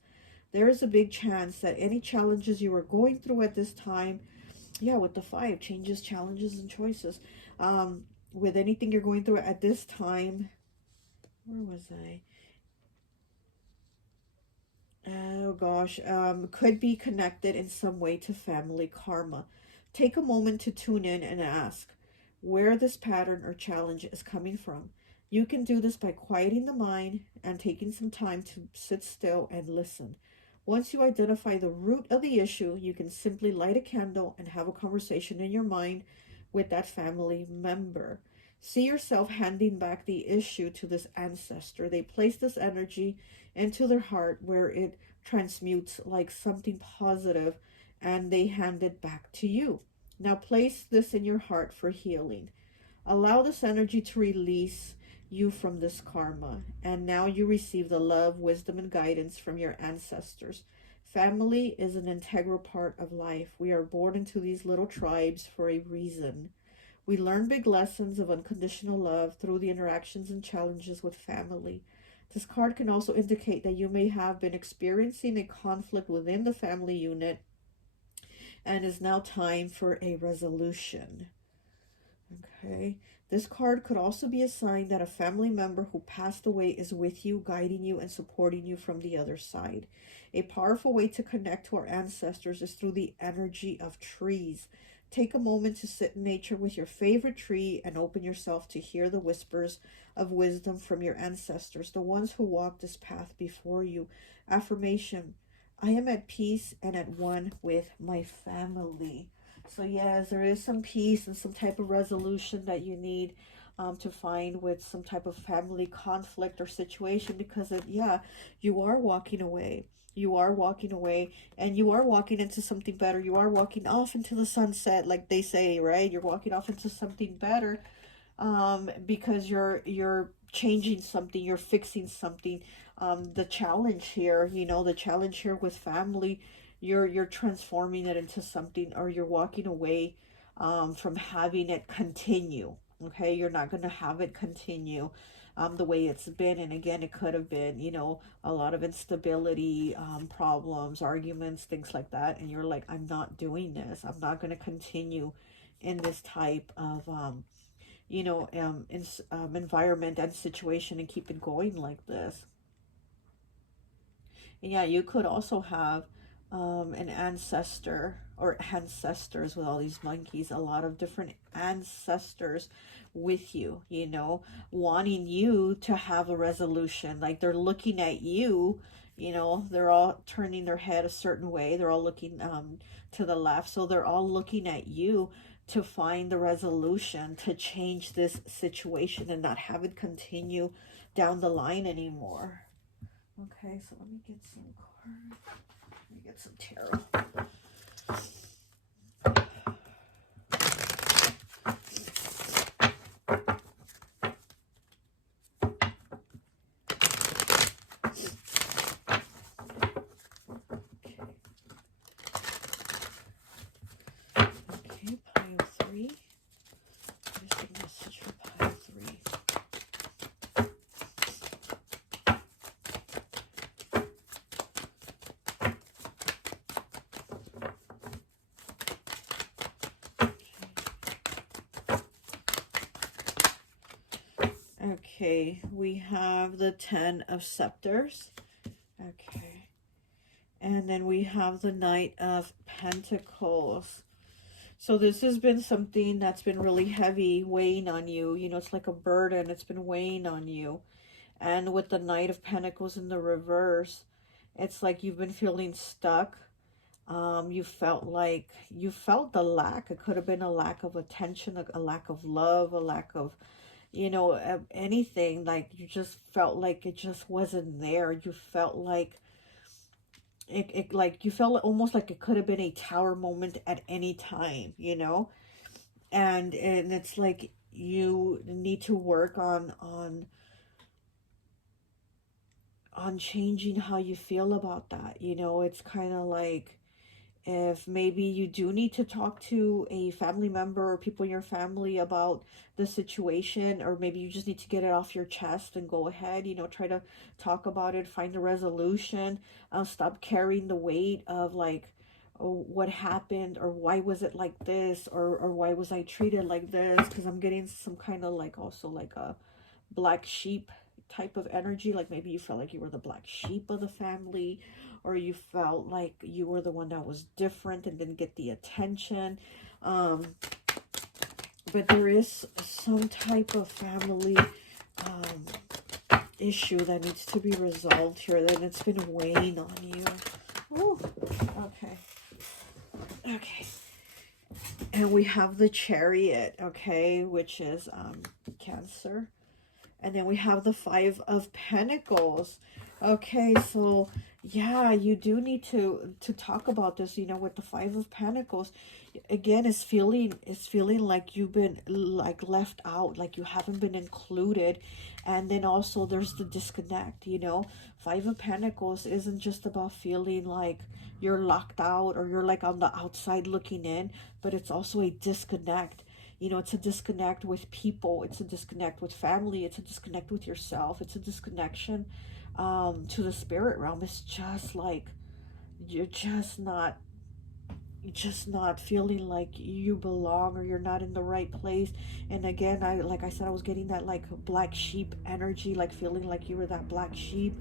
There is a big chance that any challenges you are going through at this time, yeah, with the 5, changes, challenges, and choices, with anything you're going through at this time, where was I? Oh gosh, could be connected in some way to family karma. Take a moment to tune in and ask where this pattern or challenge is coming from. You can do this by quieting the mind and taking some time to sit still and listen. Once you identify the root of the issue, you can simply light a candle and have a conversation in your mind with that family member. See yourself handing back the issue to this ancestor. They place this energy into their heart where it transmutes like something positive, and they hand it back to you. Now place this in your heart for healing. Allow this energy to release you from this karma, and now you receive the love, wisdom, and guidance from your ancestors. Family is an integral part of life. We are born into these little tribes for a reason. We learn big lessons of unconditional love through the interactions and challenges with family. This card can also indicate that you may have been experiencing a conflict within the family unit and is now time for a resolution. Okay. This card could also be a sign that a family member who passed away is with you, guiding you, and supporting you from the other side. A powerful way to connect to our ancestors is through the energy of trees. Take a moment to sit in nature with your favorite tree and open yourself to hear the whispers of wisdom from your ancestors, the ones who walked this path before you. Affirmation: I am at peace and at one with my family. So yes, there is some peace and some type of resolution that you need to find with some type of family conflict or situation, because you are walking away. You are walking away, and you are walking into something better. You are walking off into the sunset, like they say, right? You're walking off into something better, because you're changing something, you're fixing something. The challenge here, the challenge here with family, you're transforming it into something, or you're walking away from having it continue. Okay, you're not going to have it continue the way it's been. And again, it could have been, a lot of instability, problems, arguments, things like that. And you're like, I'm not doing this. I'm not going to continue in this type of, environment and situation and keep it going like this. And yeah, you could also have an ancestor or ancestors with all these monkeys, a lot of different ancestors with you, wanting you to have a resolution. Like they're looking at you, they're all turning their head a certain way. They're all looking to the left. So they're all looking at you to find the resolution, to change this situation and not have it continue down the line anymore. Okay, so let me get some cards. Let me get some tarot. Okay, pile 3. Here's the message for pile 3. Okay, we have the 10 of Scepters. Okay. And then we have the Knight of Pentacles. So this has been something that's been really heavy, weighing on you. You know, it's like a burden. It's been weighing on you. And with the Knight of Pentacles in the reverse, it's like you've been feeling stuck. You felt the lack. It could have been a lack of attention, a lack of love, a lack of, you know, anything. Like you just felt like it just wasn't there. You felt like like you felt almost like it could have been a tower moment at any time, you know. And it's like you need to work on changing how you feel about that, you know. It's kind of like, if maybe you do need to talk to a family member or people in your family about the situation, or maybe you just need to get it off your chest and go ahead, you know, try to talk about it, find a resolution, stop carrying the weight of like, oh, what happened, or why was it like this, or why was I treated like this, because I'm getting some kind of like, also like a black sheep type of energy. Like maybe you felt like you were the black sheep of the family, or you felt like you were the one that was different and didn't get the attention. But there is some type of family issue that needs to be resolved here, that it's been weighing on you. Ooh, okay. Okay. And we have the Chariot, okay, which is Cancer. And then we have the Five of Pentacles. Okay, so yeah, you do need to talk about this, you know, with the Five of Pentacles. Again, it's feeling like you've been like left out, like you haven't been included. And then also there's the disconnect, you know. Five of Pentacles isn't just about feeling like you're locked out or you're like on the outside looking in, but it's also a disconnect. You know, it's a disconnect with people. It's a disconnect with family. It's a disconnect with yourself. It's a disconnection to the spirit realm. It's just like you're just not feeling like you belong, or you're not in the right place. And again, like I said, I was getting that like black sheep energy, like feeling like you were that black sheep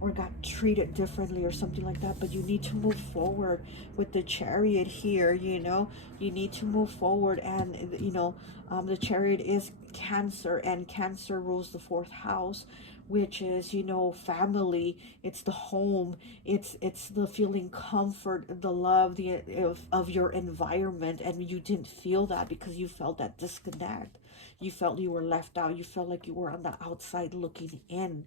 or got treated differently or something like that. But you need to move forward with the Chariot here, you know. You need to move forward. And you know, the Chariot is Cancer, and Cancer rules the 4th house, which is, you know, family. It's the home. It's the feeling comfort, the love, of your environment. And you didn't feel that because you felt that disconnect. You felt you were left out. You felt like you were on the outside looking in.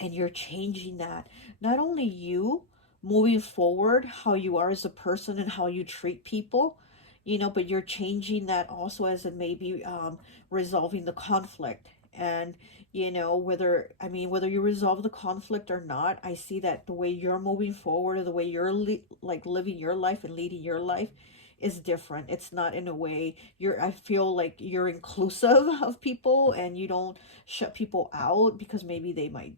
And you're changing that. Not only you moving forward, how you are as a person and how you treat people, you know, but you're changing that also as it maybe resolving the conflict. And you know, whether you resolve the conflict or not, I see that the way you're moving forward, or the way you're like living your life and leading your life, is different. It's not in a way I feel like you're inclusive of people, and you don't shut people out because maybe they might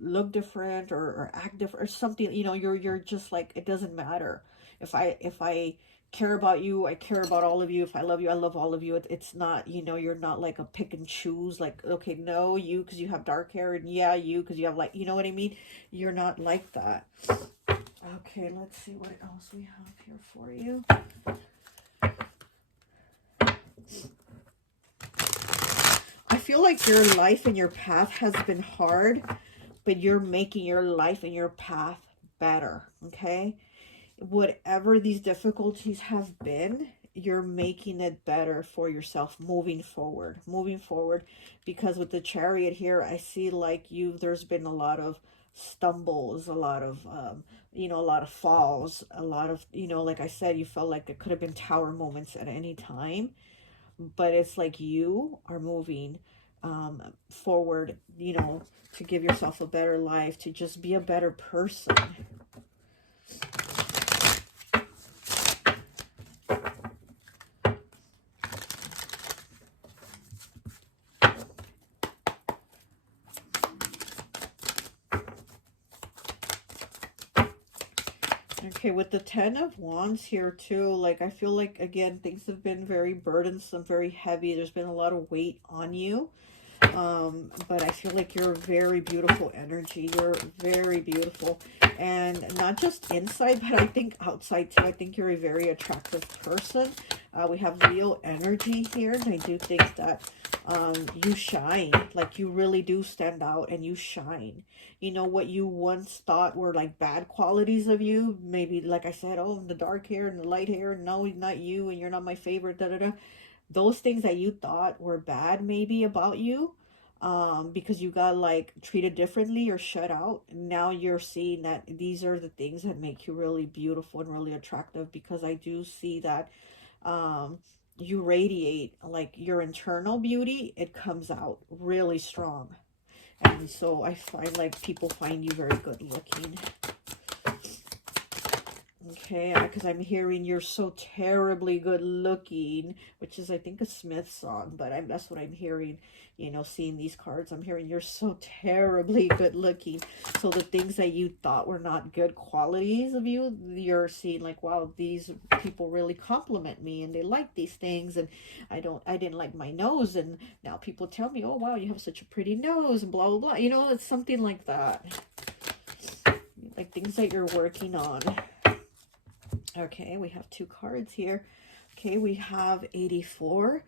look different or act different or something. You know, you're just like, it doesn't matter. If I care about you, I care about all of you. If I love you, I love all of you. It's not, you know, you're not like a pick and choose, like, okay, no, you because you have dark hair, and yeah, you because you have, like, you know what I mean. You're not like that. Okay, let's see what else we have here for you. I feel like your life and your path has been hard, but you're making your life and your path better, okay? Whatever these difficulties have been, you're making it better for yourself moving forward, because with the Chariot here, I see like there's been a lot of stumbles, a lot of you know, a lot of falls, a lot of, you know, like I said, you felt like it could have been tower moments at any time. But it's like you are moving forward, you know, to give yourself a better life, to just be a better person. Okay, with the 10 of Wands here too, like I feel like, again, things have been very burdensome, very heavy. There's been a lot of weight on you. But I feel like you're a very beautiful energy. You're very beautiful. And not just inside, but I think outside too. I think you're a very attractive person. We have Leo energy here. And I do think that you shine. Like you really do stand out and you shine. You know, what you once thought were like bad qualities of you. Maybe, like I said, oh, the dark hair and the light hair. No, not you. And you're not my favorite. Da, da, da. Those things that you thought were bad maybe about you, because you got like treated differently or shut out. Now you're seeing that these are the things that make you really beautiful and really attractive, because I do see that you radiate like your internal beauty. It comes out really strong. And so I find like people find you very good looking. Okay, because I'm hearing you're so terribly good looking, which is, I think, a Smith song, but that's what I'm hearing, you know, seeing these cards. I'm hearing you're so terribly good looking. So the things that you thought were not good qualities of you, you're seeing like, wow, these people really compliment me and they like these things, and I didn't like my nose, and now people tell me, oh, wow, you have such a pretty nose, and blah, blah, blah. You know, it's something like that. Like things that you're working on. Okay, we have two cards here. Okay, we have 84.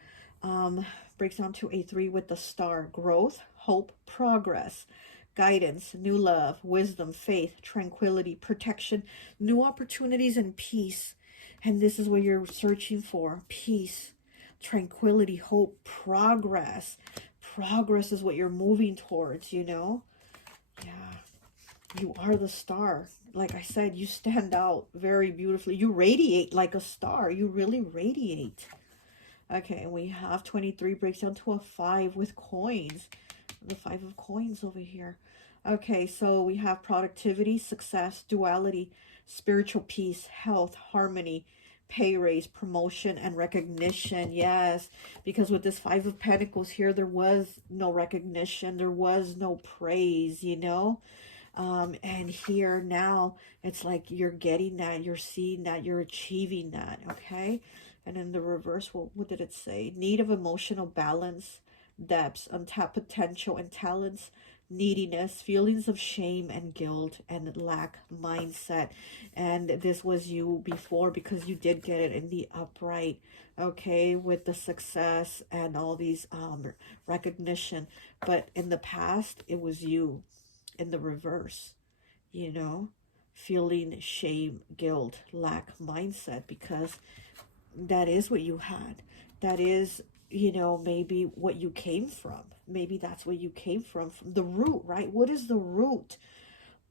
Breaks down to a 3 with the star. Growth, hope, progress, guidance, new love, wisdom, faith, tranquility, protection, new opportunities, and peace. And this is what you're searching for. Peace, tranquility, hope, progress. Progress is what you're moving towards, you know? Yeah. You are the star. Like I said, you stand out very beautifully. You radiate like a star. You really radiate. Okay, and we have 23 breaks down to a 5 with coins. The 5 of coins over here. Okay, so we have productivity, success, duality, spiritual peace, health, harmony, pay raise, promotion, and recognition. Yes, because with this 5 of Pentacles here, there was no recognition. There was no praise, you know? And here now, it's like you're getting that, you're seeing that, you're achieving that, okay? And in the reverse, what did it say? Need of emotional balance, depths, untapped potential and talents, neediness, feelings of shame and guilt, and lack mindset. And this was you before, because you did get it in the upright, okay, with the success and all these recognition. But in the past, it was you in the reverse, you know, feeling shame, guilt, lack mindset, because that is what you had. That is, you know, maybe what you came from. Maybe that's where you came from the root, right? What is the root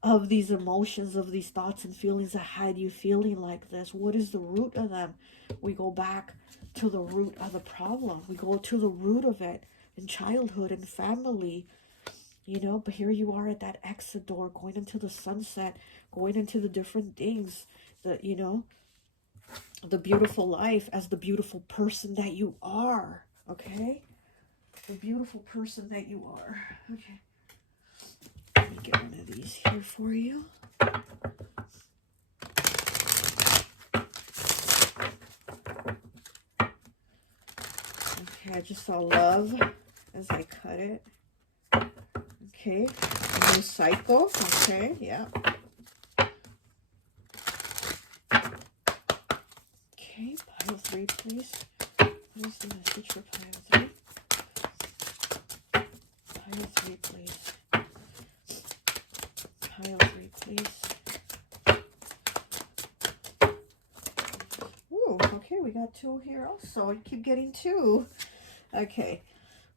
of these emotions, of these thoughts and feelings that had you feeling like this? What is the root of them? We go back to the root of the problem. We go to the root of it in childhood and family, you know. But here you are at that exit door, going into the sunset, going into the different things that, you know, the beautiful life as the beautiful person that you are, okay? The beautiful person that you are. Okay, let me get one of these here for you. Okay, I just saw love as I cut it. Okay, no cycle. Okay, yeah. Okay, pile 3, please. What is the message for pile 3? Pile 3, please. Pile 3, please. Ooh, okay, we got 2 here also. I keep getting 2. Okay.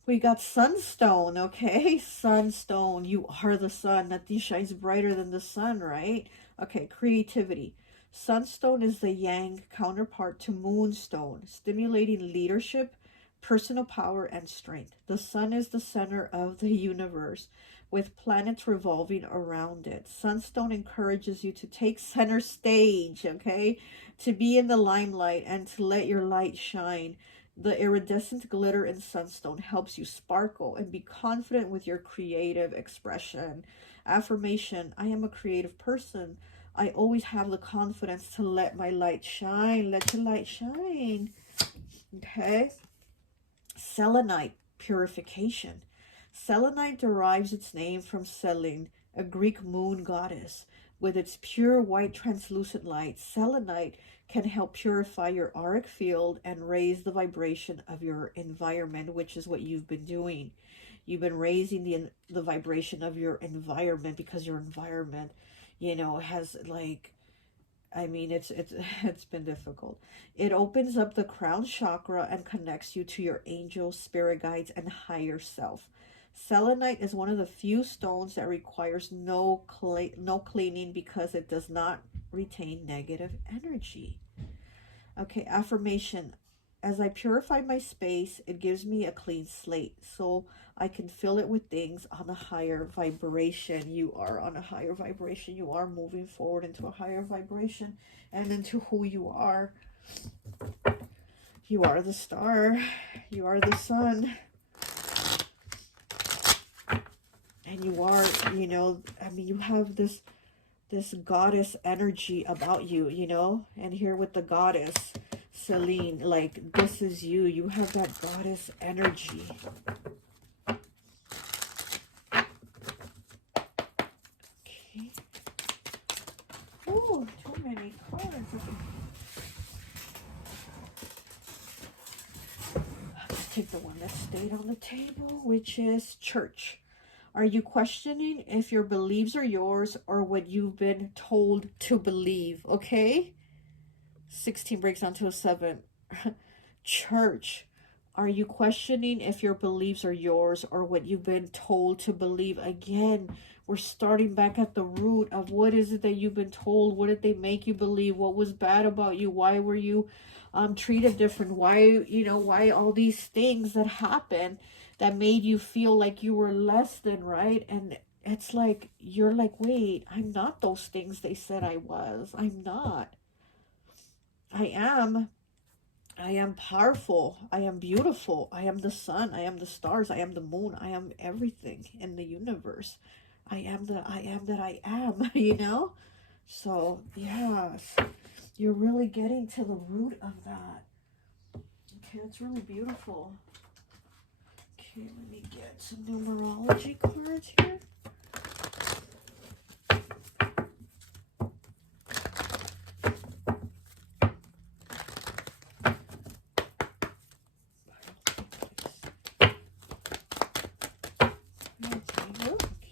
We got sunstone, okay? Sunstone, you are the sun. Nothing shines brighter than the sun, right? Okay, creativity. Sunstone is the yang counterpart to moonstone, stimulating leadership, personal power, and strength. The sun is the center of the universe, with planets revolving around it. Sunstone encourages you to take center stage, okay? To be in the limelight and to let your light shine. The iridescent glitter in sunstone helps you sparkle and be confident with your creative expression. Affirmation: I am a creative person. I always have the confidence to let my light shine. Let your light shine. Okay. Selenite, purification. Selenite derives its name from Selene, a Greek moon goddess. With its pure white translucent light, selenite can help purify your auric field and raise the vibration of your environment, which is what you've been doing. You've been raising the vibration of your environment, because your environment, you know, has like, I mean, it's it's been difficult. It opens up the crown chakra and connects you to your angels, spirit guides, and higher self. Selenite is one of the few stones that requires no cleaning, because it does not retain negative energy. Okay, affirmation. As I purify my space, it gives me a clean slate, so I can fill it with things on a higher vibration. You are on a higher vibration. You are moving forward into a higher vibration and into who you are. You are the star. You are the sun. And you are, you know, I mean, you have this goddess energy about you, you know, and here with the goddess, Selene, like, this is you. You have that goddess energy. Okay. Oh, too many cards. Let's take the one that stayed on the table, which is Church. Are you questioning if your beliefs are yours or what you've been told to believe? Okay. 16 breaks down to a 7. Church. Are you questioning if your beliefs are yours or what you've been told to believe? Again, we're starting back at the root of what is it that you've been told? What did they make you believe? What was bad about you? Why were you treated different? Why, you know, why all these things that happened that made you feel like you were less than, right? And it's like, you're like, wait, I'm not those things they said I was. I'm not. I am powerful. I am beautiful. I am the sun. I am the stars. I am the moon. I am everything in the universe. I am that I am, you know? So, yes, you're really getting to the root of that. Okay, it's really beautiful. Okay, let me get some numerology cards here.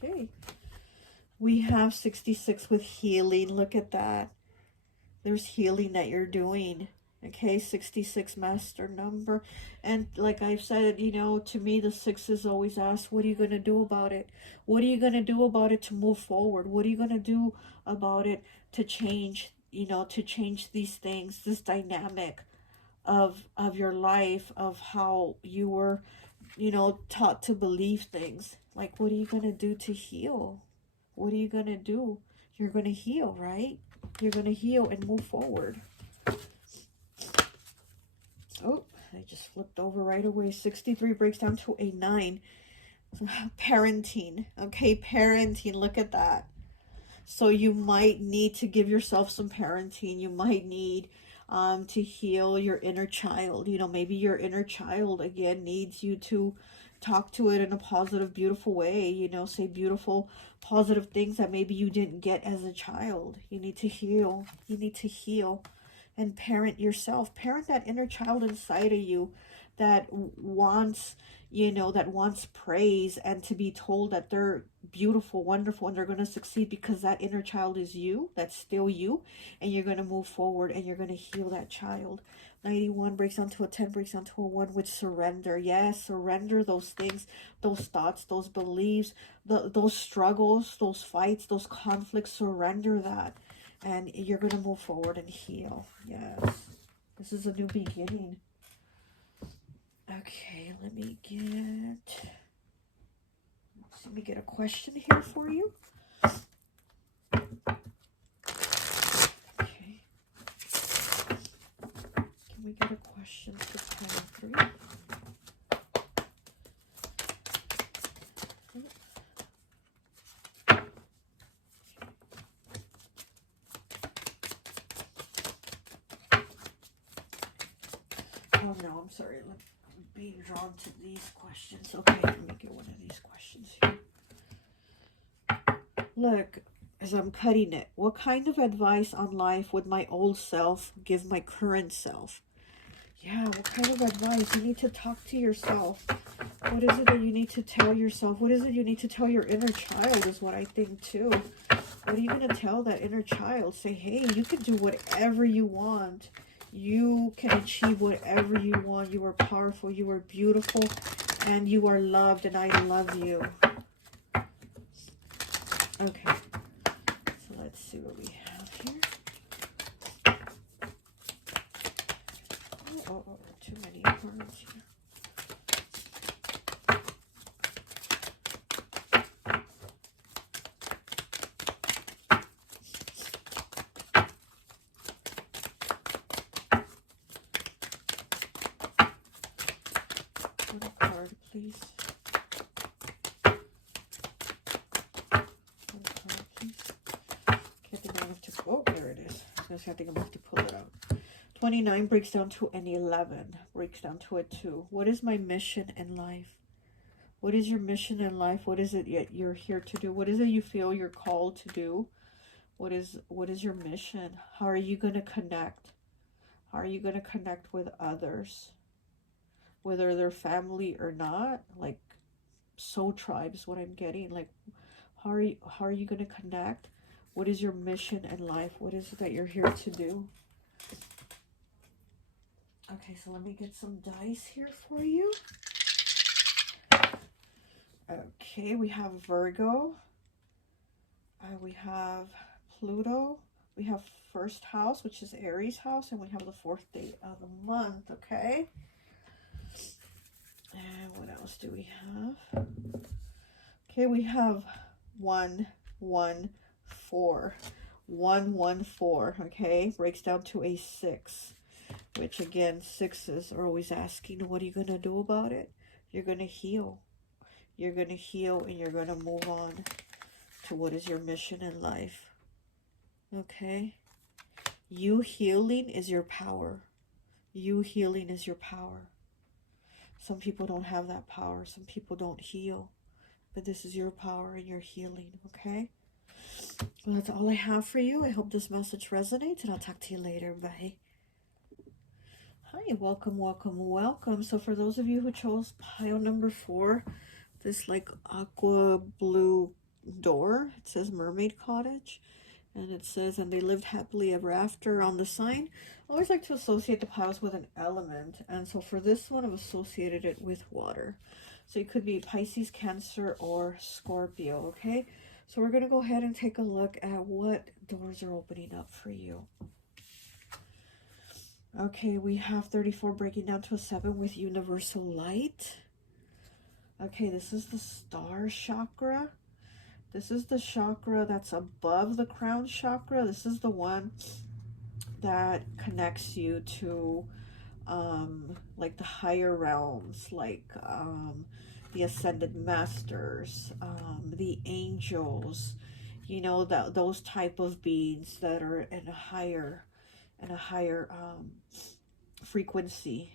Okay. We have 66 with healing. Look at that. There's healing that you're doing. Okay, 66 master number. And like I've said, you know, to me, the 6 is always asked, what are you going to do about it? What are you going to do about it to move forward? What are you going to do about it to change, you know, to change these things, this dynamic of your life, of how you were, you know, taught to believe things. Like, what are you going to do to heal? What are you going to do? You're going to heal, right? You're going to heal and move forward. Oh, I just flipped over right away. 63 breaks down to a 9. Parenting. Okay, parenting. Look at that. So you might need to give yourself some parenting. You might need to heal your inner child. You know, maybe your inner child, again, needs you to talk to it in a positive, beautiful way. You know, say beautiful, positive things that maybe you didn't get as a child. You need to heal. You need to heal and parent yourself. Parent that inner child inside of you that wants, you know, that wants praise and to be told that they're beautiful, wonderful, and they're going to succeed, because that inner child is you. That's still you. And you're going to move forward and you're going to heal that child. 91 breaks down to a 10, breaks down to a 1 with surrender. Yes, surrender those things, those thoughts, those beliefs, those struggles, those fights, those conflicts. Surrender that. And you're going to move forward and heal. Yes. This is a new beginning. Okay, let me get a question here for you. Okay. Can we get a question for 10 and 3? Oh no, I'm sorry. being drawn to these questions. Okay, let me get one of these questions here. Look, as I'm cutting it, what kind of advice on life would my old self give my current self? Yeah, what kind of advice? You need to talk to yourself. What is it that you need to tell yourself? What is it you need to tell your inner child is what I think too. What are you going to tell that inner child? Say, hey, you can do whatever you want. You can achieve whatever you want. You are powerful. You are beautiful. And you are loved. And I love you. Okay. So let's see what we have here. Oh, too many cards here. One card, please. One card, please. Can't think enough to. Oh, there it is. I just can't think enough to pull it out. 29 breaks down to an 11. Breaks down to a 2. What is my mission in life? What is your mission in life? What is it you're here to do? What is it you feel you're called to do? What is your mission? How are you going to connect? How are you going to connect with others? Whether they're family or not, like soul tribes, what I'm getting. Like, how are you going to connect? What is your mission in life? What is it that you're here to do? Okay, so let me get some dice here for you. Okay, we have Virgo. We have Pluto. We have first house, which is Aries house, and we have the 4th day of the month, okay? And what else do we have? Okay, we have 1, 1, 4. 1, 1, 4, okay? Breaks down to a 6, which again, 6s are always asking, what are you going to do about it? You're going to heal. You're going to heal and you're going to move on to what is your mission in life. Okay? You healing is your power. You healing is your power. Some people don't have that power. Some people don't heal. But this is your power and your healing. Okay? Well, that's all I have for you. I hope this message resonates and I'll talk to you later. Bye. Hi, welcome, welcome, welcome. So for those of you who chose pile number 4, this like aqua blue door, it says Mermaid Cottage, and it says, and they lived happily ever after on the sign. I always like to associate the piles with an element, and so for this one I've associated it with water. So it could be Pisces, Cancer, or Scorpio. Okay, so we're going to go ahead and take a look at what doors are opening up for you. Okay, we have 34 breaking down to a 7 with universal light. Okay, this is the star chakra. This is the chakra that's above the crown chakra. This is the one that connects you to like the higher realms, like the ascended masters, the angels, you know, those type of beings that are in a higher frequency.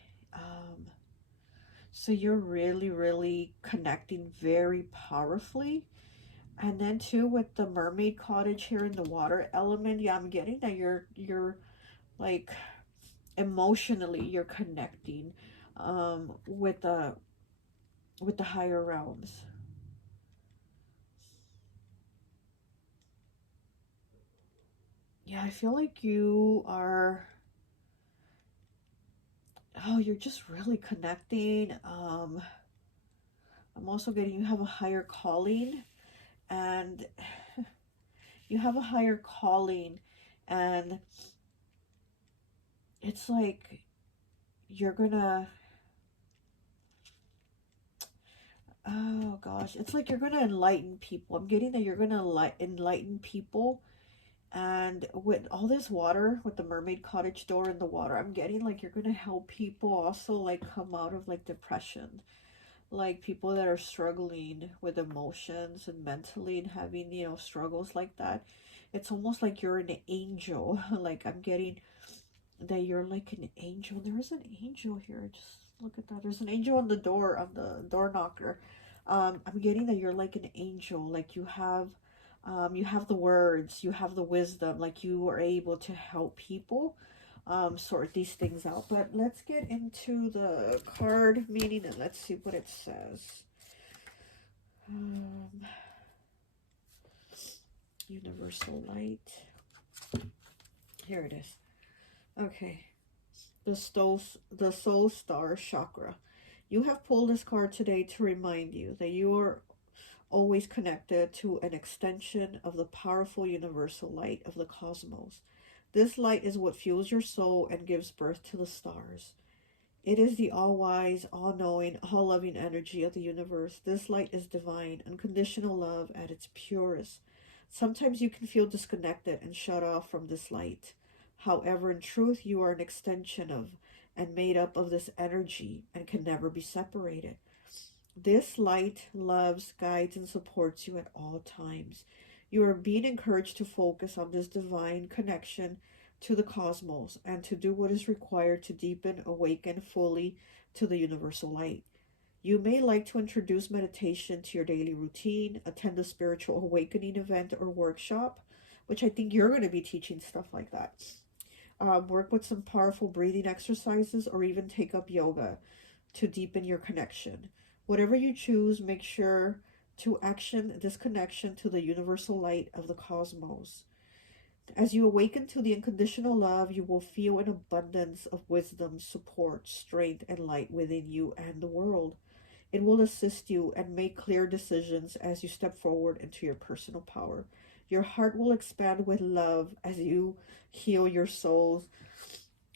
So you're really connecting very powerfully. And then too, with the mermaid cottage here in the water element, yeah, I'm getting that you're like emotionally you're connecting with the higher realms. Yeah, I feel like you are, oh, you're just really connecting. I'm also getting you have a higher calling, and you have a higher calling, and it's like you're gonna, oh gosh, it's like you're gonna enlighten people. I'm getting that you're gonna enlighten people. And with all this water, with the mermaid cottage door in the water, I'm getting like you're gonna help people also like come out of like depression, like people that are struggling with emotions and mentally and having, you know, struggles like that. It's almost like you're an angel. Like I'm getting that you're like an angel. There is an angel here. Just Look at that. There's an angel on the door of the door knocker. I'm getting that you're like an angel. Like you have the words, you have the wisdom. Like you are able to help people sort these things out. But let's get into the card meaning and let's see what it says. Universal light. Here it is. Okay. The soul star chakra. You have pulled this card today to remind you that you are always connected to an extension of the powerful universal light of the cosmos. This light is what fuels your soul and gives birth to the stars. It is the all-wise, all-knowing, all-loving energy of the universe. This light is divine, unconditional love at its purest. Sometimes you can feel disconnected and shut off from this light. However, in truth, you are an extension of and made up of this energy and can never be separated. This light loves, guides, and supports you at all times. You are being encouraged to focus on this divine connection to the cosmos and to do what is required to deepen, awaken fully to the universal light. You may like to introduce meditation to your daily routine, attend a spiritual awakening event or workshop, which I think you're going to be teaching stuff like that. Work with some powerful breathing exercises or even take up yoga to deepen your connection. Whatever you choose, make sure to action this connection to the universal light of the cosmos. As you awaken to the unconditional love, you will feel an abundance of wisdom, support, strength, and light within you and the world. It will assist you and make clear decisions as you step forward into your personal power. Your heart will expand with love as you heal your souls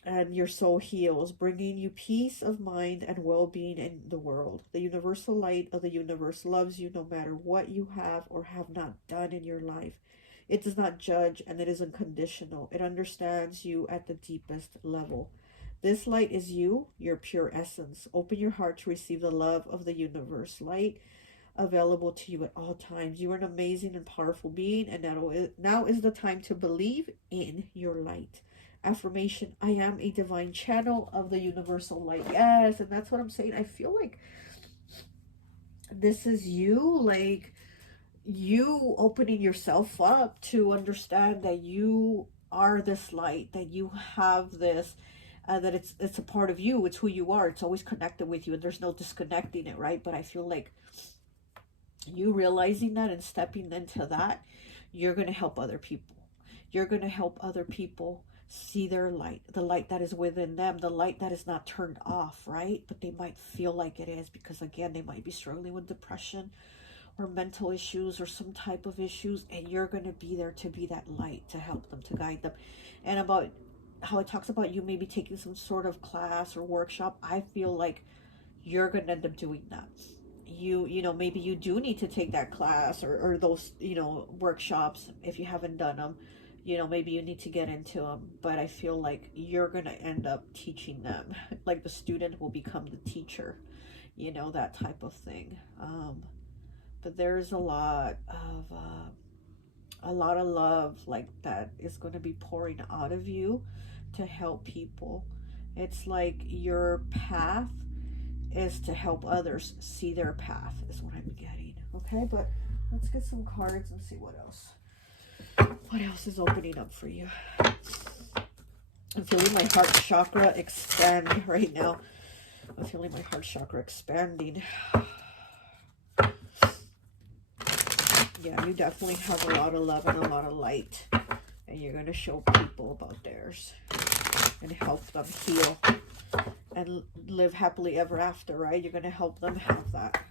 and your soul heals, bringing you peace of mind and well-being in the world. The universal light of the universe loves you no matter what you have or have not done in your life. It does not judge and it is unconditional. It understands you at the deepest level. This light is you, your pure essence. Open your heart to receive the love of the universe light available to you at all times. You are an amazing and powerful being, and now is the time to believe in your light. Affirmation: I am a divine channel of the universal light. Yes, and that's what I'm saying. I feel like this is you, like you opening yourself up to understand that you are this light, that you have this, that it's a part of you, it's who you are, it's always connected with you, and there's no disconnecting it, right? But I feel like you realizing that and stepping into that, you're going to help other people. You're going to help other people see their light, the light that is within them, the light that is not turned off, right? But they might feel like it is because, again, they might be struggling with depression or mental issues or some type of issues, and you're going to be there to be that light, to help them, to guide them. And about how it talks about you maybe taking some sort of class or workshop, I feel like you're going to end up doing that. You know, maybe you do need to take that class or those, you know, workshops if you haven't done them. You know, maybe you need to get into them, but I feel like you're going to end up teaching them. Like the student will become the teacher, you know, that type of thing. But there's a lot of love like that is going to be pouring out of you to help people. It's like your path is to help others see their path, is what I'm getting. Okay, but let's get some cards and see what else is opening up for you. I'm feeling my heart chakra expand right now. I'm feeling my heart chakra expanding. Yeah, you definitely have a lot of love and a lot of light, and you're going to show people about theirs and help them heal and live happily ever after, right? You're going to help them have that.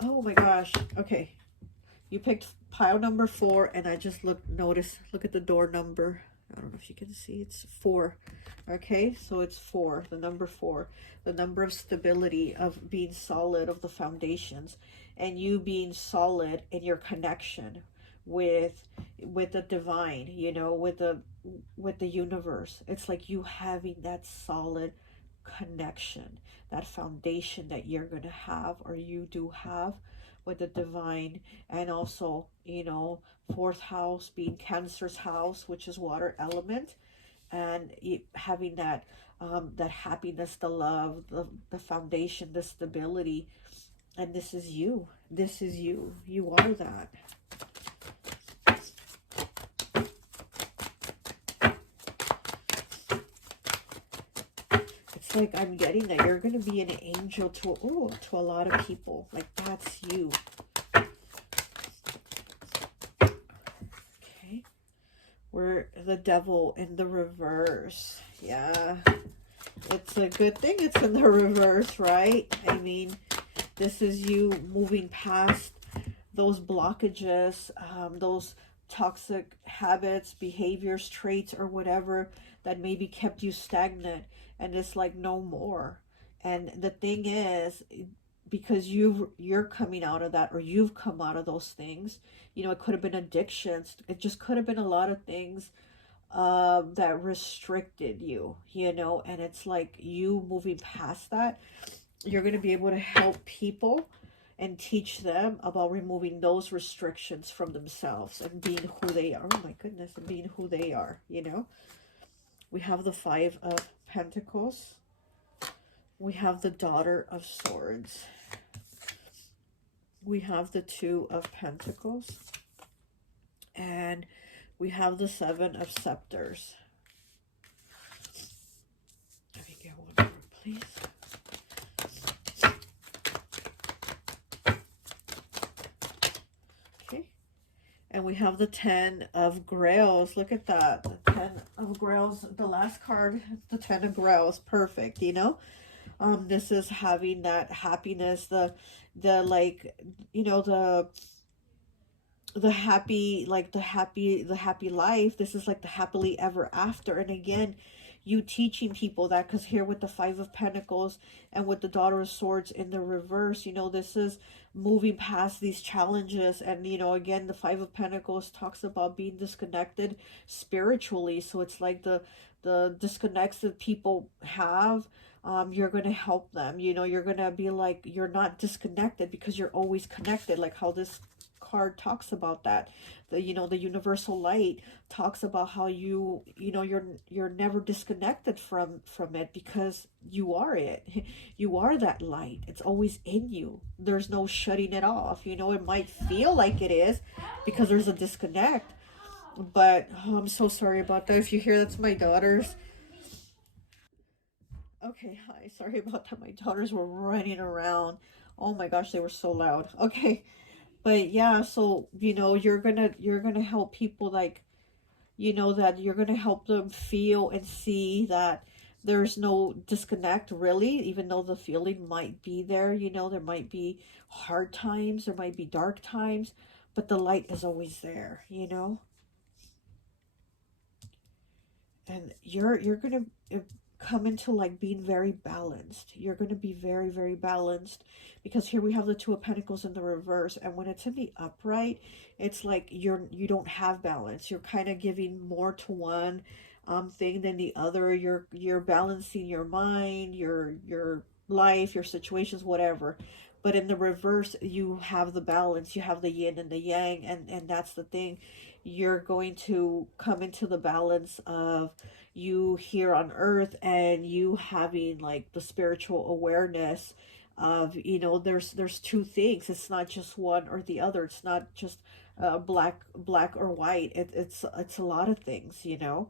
Oh my gosh. Okay. You picked pile number 4, and I just look at the door number. I don't know if you can see, it's 4. Okay, so it's 4, the number 4, the number of stability, of being solid, of the foundations, and you being solid in your connection with the divine, you know, with the universe. It's like you having that solid connection, that foundation that you're going to have, or you do have, with the divine. And also, you know, 4th house being Cancer's house, which is water element, and having that that happiness, the love, the foundation, the stability. And this is you. This is you. You are that. It's like I'm getting that you're going to be an angel to a lot of people. Like, that's you. Okay. We're the devil in the reverse. Yeah. It's a good thing it's in the reverse, right? I mean, this is you moving past those blockages, those toxic habits, behaviors, traits, or whatever that maybe kept you stagnant. And it's like no more. And the thing is, because you're coming out of that, or you've come out of those things, you know, it could have been addictions. It just could have been a lot of things that restricted you, you know. And it's like you moving past that, you're going to be able to help people and teach them about removing those restrictions from themselves and being who they are. Oh my goodness, and being who they are, you know. We have the Five of Pentacles. We have the Daughter of Swords. We have the Two of Pentacles. And we have the Seven of Scepters. Let me get one more, please. And we have the Ten of Grails. Look at that. The Ten of Grails. The last card, the Ten of Grails. Perfect, you know? This is having that happiness, the like, you know, the happy, like the happy life. This is like the happily ever after. And again, you teaching people that, because here with the Five of Pentacles and with the Daughter of Swords in the reverse, you know, this is moving past these challenges. And, you know, again, the Five of Pentacles talks about being disconnected spiritually. So it's like the disconnects that people have, you're going to help them. You know, you're going to be like, you're not disconnected because you're always connected, like how this card talks about that. The, you know, the universal light talks about how you know, you're never disconnected from it, because you are it. You are that light. It's always in you. There's no shutting it off. You know, it might feel like it is because there's a disconnect, but oh, I'm so sorry about that. If you hear, that's my daughters. Okay, hi, sorry about that. My daughters were running around. Oh my gosh, they were so loud. Okay. But yeah, so, you know, you're gonna help people, like, you know, that you're gonna help them feel and see that there's no disconnect, really, even though the feeling might be there. You know, there might be hard times, there might be dark times, but the light is always there, you know. And you're gonna come into like being very balanced. You're going to be very, very balanced, because here we have the Two of Pentacles in the reverse, and when it's in the upright, it's like you don't have balance. You're kind of giving more to one thing than the other. You're balancing your mind, your life, your situations, whatever. But in the reverse, you have the balance. You have the yin and the yang, and that's the thing. You're going to come into the balance of you here on earth, and you having like the spiritual awareness of, you know, there's two things. It's not just one or the other. It's not just black or white. It's a lot of things, you know.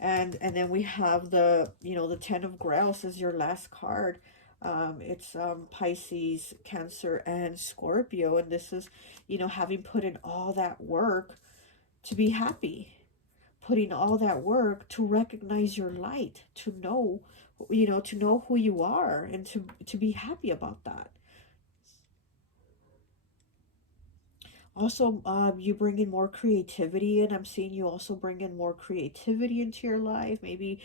And then we have the, you know, the Ten of Grails is your last card. It's Pisces, Cancer, and Scorpio. And this is, you know, having put in all that work to be happy, putting all that work to recognize your light, to know, you know, to know who you are, and to be happy about that. Also, you bring in more creativity, and I'm seeing you also bring in more creativity into your life, maybe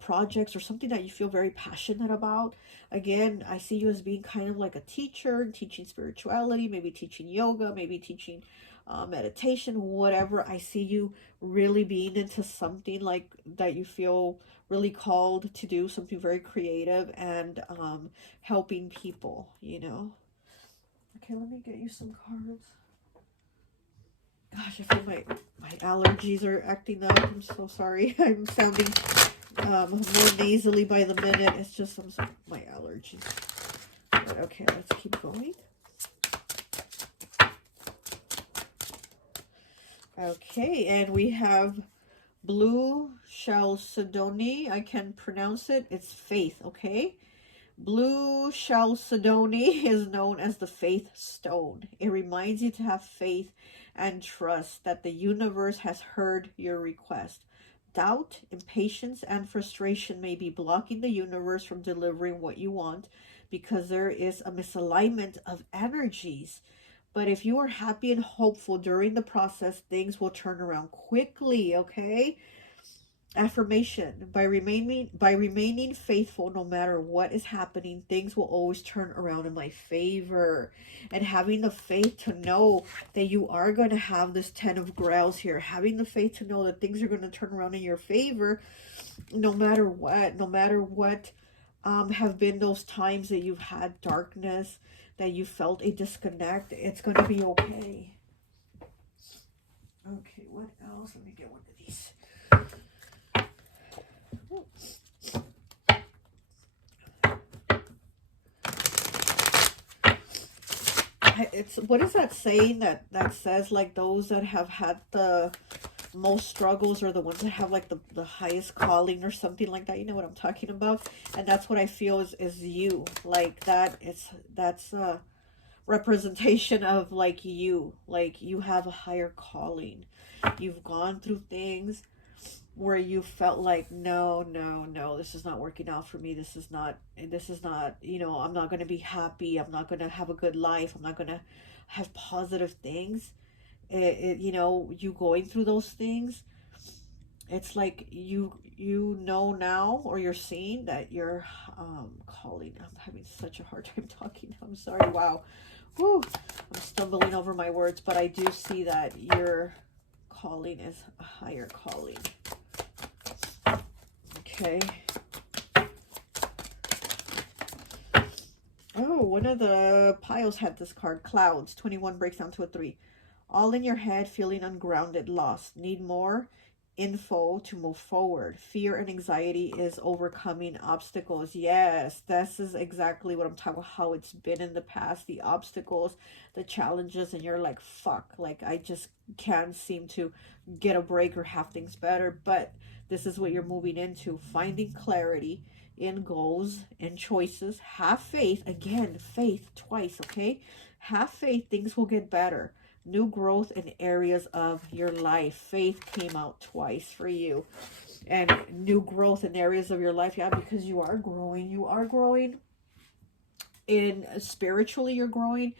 projects or something that you feel very passionate about. Again, I see you as being kind of like a teacher, teaching spirituality, maybe teaching yoga, maybe teaching meditation, whatever. I see you really being into something like that you feel really called to do, something very creative, and helping people, you know. Okay, let me get you some cards. Gosh, gosh, I feel my allergies are acting up. I'm so sorry. I'm sounding more nasally by the minute. It's just my allergies. But okay, let's keep going. Okay, and we have Blue Chalcedony. I can pronounce it. It's faith, okay? Blue Chalcedony is known as the faith stone. It reminds you to have faith and trust that the universe has heard your request. Doubt, impatience, and frustration may be blocking the universe from delivering what you want because there is a misalignment of energies. But if you are happy and hopeful during the process, things will turn around quickly, okay? Affirmation: by remaining faithful no matter what is happening, things will always turn around in my favor. And having the faith to know that you are going to have this 10 of Grails here, having the faith to know that things are going to turn around in your favor no matter what have been those times that you've had darkness, that you felt a disconnect. It's going to be okay. Okay, what else? Let me get one of these. It's, what is that saying that says, like, those that have had the most struggles are the ones that have like the highest calling or something like that? You know what I'm talking about? And that's what I feel is you, like that. That's a representation of like you have a higher calling. You've gone through things where you felt like, no, this is not working out for me. This is not, you know, I'm not going to be happy. I'm not going to have a good life. I'm not going to have positive things. You know, you going through those things, it's like you know now, or you're seeing that you're calling. I'm having such a hard time talking. I'm sorry. Wow. Whew. I'm stumbling over my words, but I do see that your calling is a higher calling. Okay. Oh, one of the piles had this card. Clouds. 21 breaks down to a 3. All in your head, feeling ungrounded, lost. Need more info to move forward. Fear and anxiety is overcoming obstacles. Yes, this is exactly what I'm talking about. How it's been in the past. The obstacles, the challenges, and you're like, fuck. Like, I just can't seem to get a break or have things better. But this is what you're moving into. Finding clarity in goals and choices. Have faith. Again, faith twice, okay? Have faith. Things will get better. New growth in areas of your life. Faith came out twice for you. And new growth in areas of your life. Yeah, because you are growing. You are growing in spiritually. You're growing.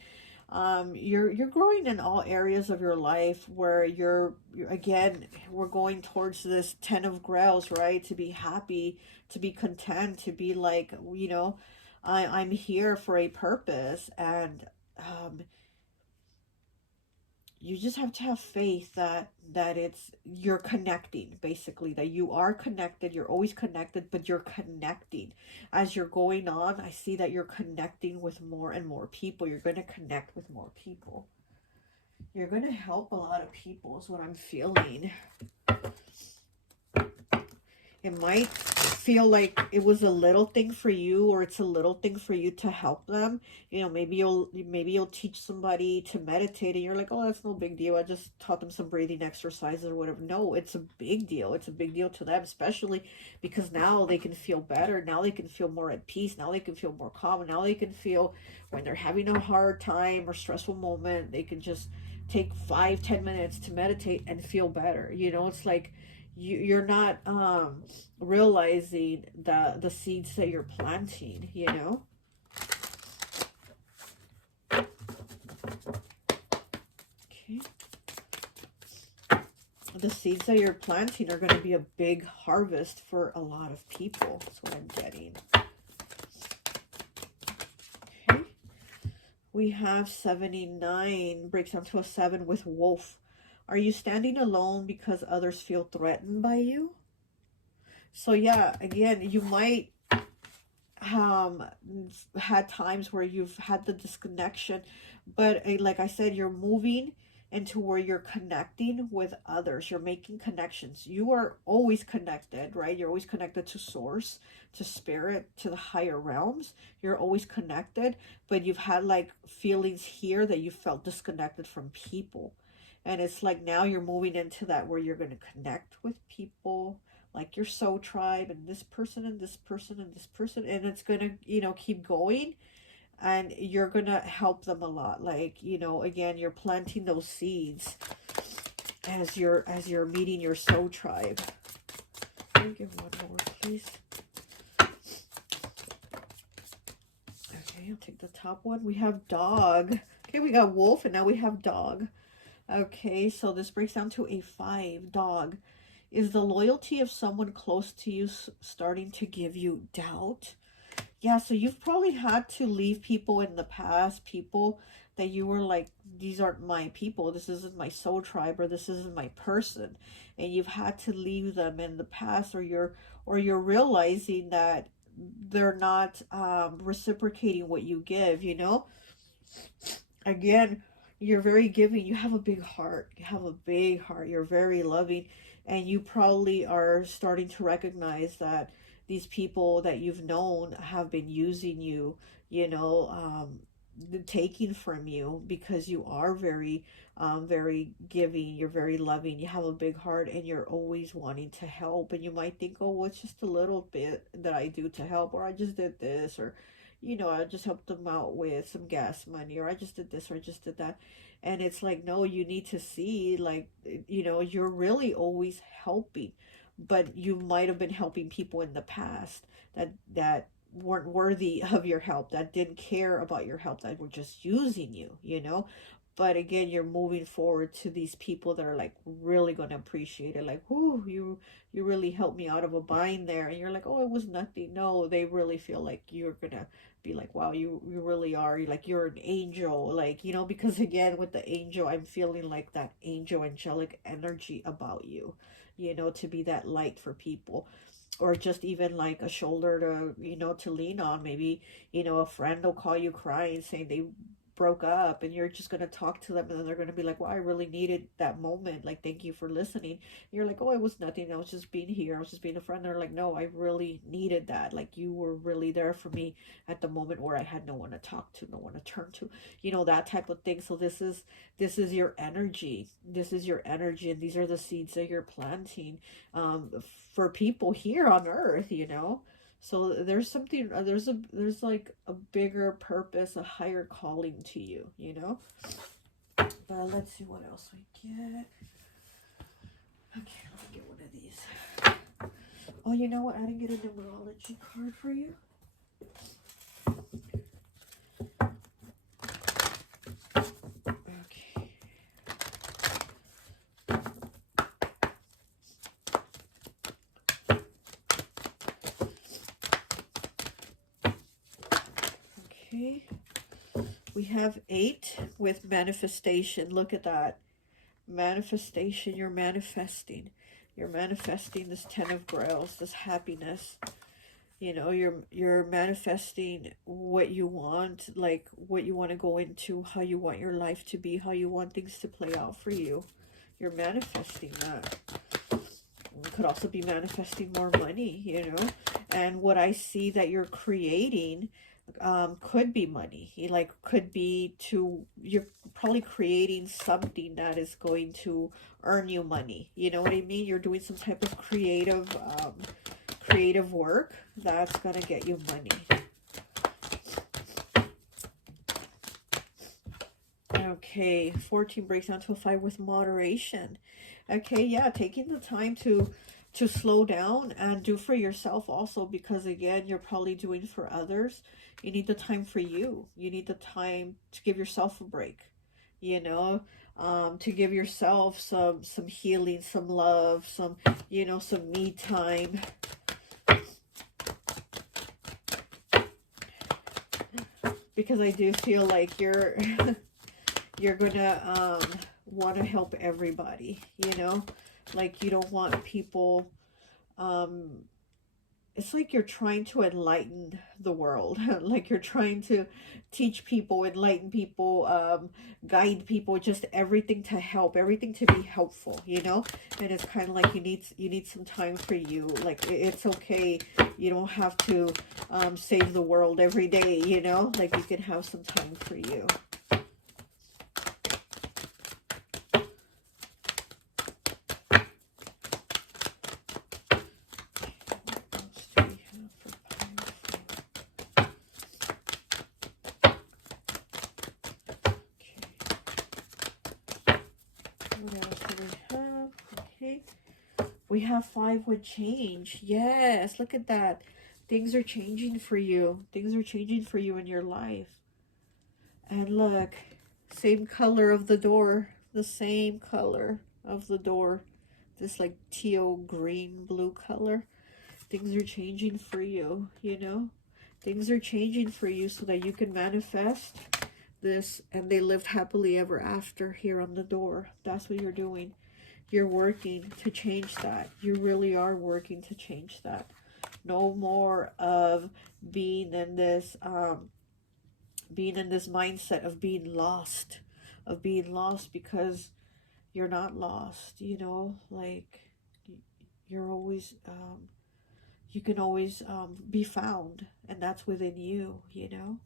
You're growing in all areas of your life where you're again, we're going towards this 10 of Grails, right? To be happy, to be content, to be like, you know, I'm here for a purpose. And you just have to have faith that you're connecting, basically, that you are connected. You're always connected, but you're connecting as you're going on. I see that you're connecting with more and more people. You're going to connect with more people. You're going to help a lot of people is what I'm feeling. It might feel like it was a little thing for you, or it's a little thing for you to help them. You know, maybe you'll teach somebody to meditate and you're like, oh, that's no big deal. I just taught them some breathing exercises or whatever. No, it's a big deal. It's a big deal to them, especially because now they can feel better. Now they can feel more at peace. Now they can feel more calm. Now they can feel when they're having a hard time or stressful moment, they can just take 5-10 minutes to meditate and feel better. You know, it's like, you're not realizing the seeds that you're planting, you know. Okay. The seeds that you're planting are going to be a big harvest for a lot of people. That's what I'm getting. Okay. We have 79 breaks down to a 7 with Wolf. Are you standing alone because others feel threatened by you? So yeah, again, you might had times where you've had the disconnection, but like I said, you're moving into where you're connecting with others. You're making connections. You are always connected, right? You're always connected to source, to spirit, to the higher realms. You're always connected, but you've had like feelings here that you felt disconnected from people. And it's like now you're moving into that where you're going to connect with people, like your soul tribe, and this person and this person and this person, and it's going to, you know, keep going, and you're going to help them a lot. Like, you know, again, you're planting those seeds as you're meeting your soul tribe. Can you give one more, please? Okay, I'll take the top one. We have dog. Okay, we got wolf, and now we have dog. Okay, so this breaks down to a 5. Dog. Is the loyalty of someone close to you starting to give you doubt? Yeah, so you've probably had to leave people in the past, people that you were like, these aren't my people, this isn't my soul tribe, or this isn't my person. And you've had to leave them in the past, or you're realizing that they're not reciprocating what you give, you know? Again, you're very giving. You have a big heart. You have a big heart. You're very loving. And you probably are starting to recognize that these people that you've known have been using you, you know, taking from you, because you are very, very giving. You're very loving. You have a big heart, and you're always wanting to help. And you might think, oh, well, it's just a little bit that I do to help, or I just did this, or, you know, I just helped them out with some gas money, or I just did this, or I just did that. And it's like, no, you need to see, like, you know, you're really always helping, but you might have been helping people in the past that weren't worthy of your help, that didn't care about your help, that were just using you, you know. But again, you're moving forward to these people that are like really going to appreciate it. Like, whoo, you really helped me out of a bind there. And you're like, oh, it was nothing. No, they really feel like you're going to be like, wow, you really are. You're like, you're an angel. Like, you know, because again, with the angel, I'm feeling like that angel angelic energy about you, you know, to be that light for people. Or just even like a shoulder to, you know, to lean on. Maybe, you know, a friend will call you crying saying they broke up, and you're just going to talk to them, and then they're going to be like, well, I really needed that moment, like, thank you for listening. And you're like, oh, it was nothing, I was just being here, I was just being a friend. They're like, no, I really needed that, like, you were really there for me at the moment where I had no one to talk to, no one to turn to, you know, that type of thing. So this is your energy. This is your energy, and these are the seeds that you're planting for people here on earth, you know. So there's something, there's like a bigger purpose, a higher calling to you, you know. But let's see what else we get. Okay, let me get one of these. Oh, you know what? I didn't get a numerology card for you. Okay, we have 8 with manifestation. Look at that. Manifestation. You're manifesting. You're manifesting this 10 of Grails, this happiness. You know, you're manifesting what you want, like what you want to go into, how you want your life to be, how you want things to play out for you. You're manifesting that. You could also be manifesting more money, you know. And what I see that you're creating could be money. Like, could be you're probably creating something that is going to earn you money. You know what I mean? You're doing some type of creative work that's gonna get you money. Okay, 14 breaks down to a 5 with moderation. Okay, yeah, taking the time to slow down and do for yourself also, because again, you're probably doing for others. You need the time for you. You need the time to give yourself a break, you know, to give yourself some healing, some love, some, you know, some me time. Because I do feel like you're gonna want to help everybody, you know, like you don't want people it's like you're trying to enlighten the world. Like you're trying to teach people, enlighten people, guide people, just everything to help, everything to be helpful, you know? And it's kind of like you need some time for you. Like it's okay. You don't have to save the world every day, you know? Like you can have some time for you. We have 5 with change. Yes, look at that. Things are changing for you. Things are changing for you in your life. And look, same color of the door. The same color of the door. This like teal, green, blue color. Things are changing for you, you know? Things are changing for you so that you can manifest this. And they lived happily ever after here on the door. That's what you're doing. You're working to change that. You really are working to change that. No more of being in this mindset of being lost, because you're not lost, you know, like you're always you can always be found, and that's within you, you know.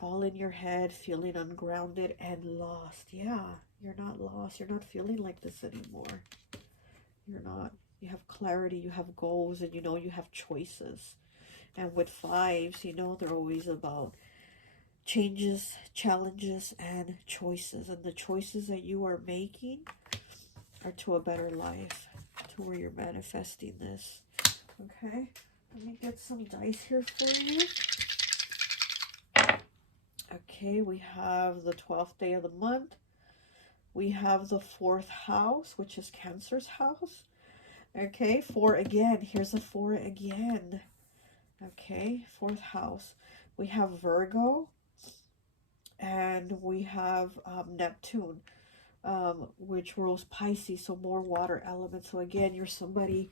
All in your head, feeling ungrounded and lost. Yeah, you're not lost. You're not feeling like this anymore. You're not. You have clarity, you have goals, and you know you have choices. And with 5s, you know, they're always about changes, challenges, and choices. And the choices that you are making are to a better life, to where you're manifesting this. Okay, let me get some dice here for you. Okay, we have the 12th day of the month. We have the 4th house, which is Cancer's house. Okay, 4 again. Here's a 4 again. Okay, 4th house. We have Virgo, and we have Neptune, which rules Pisces, so more water elements. So again, you're somebody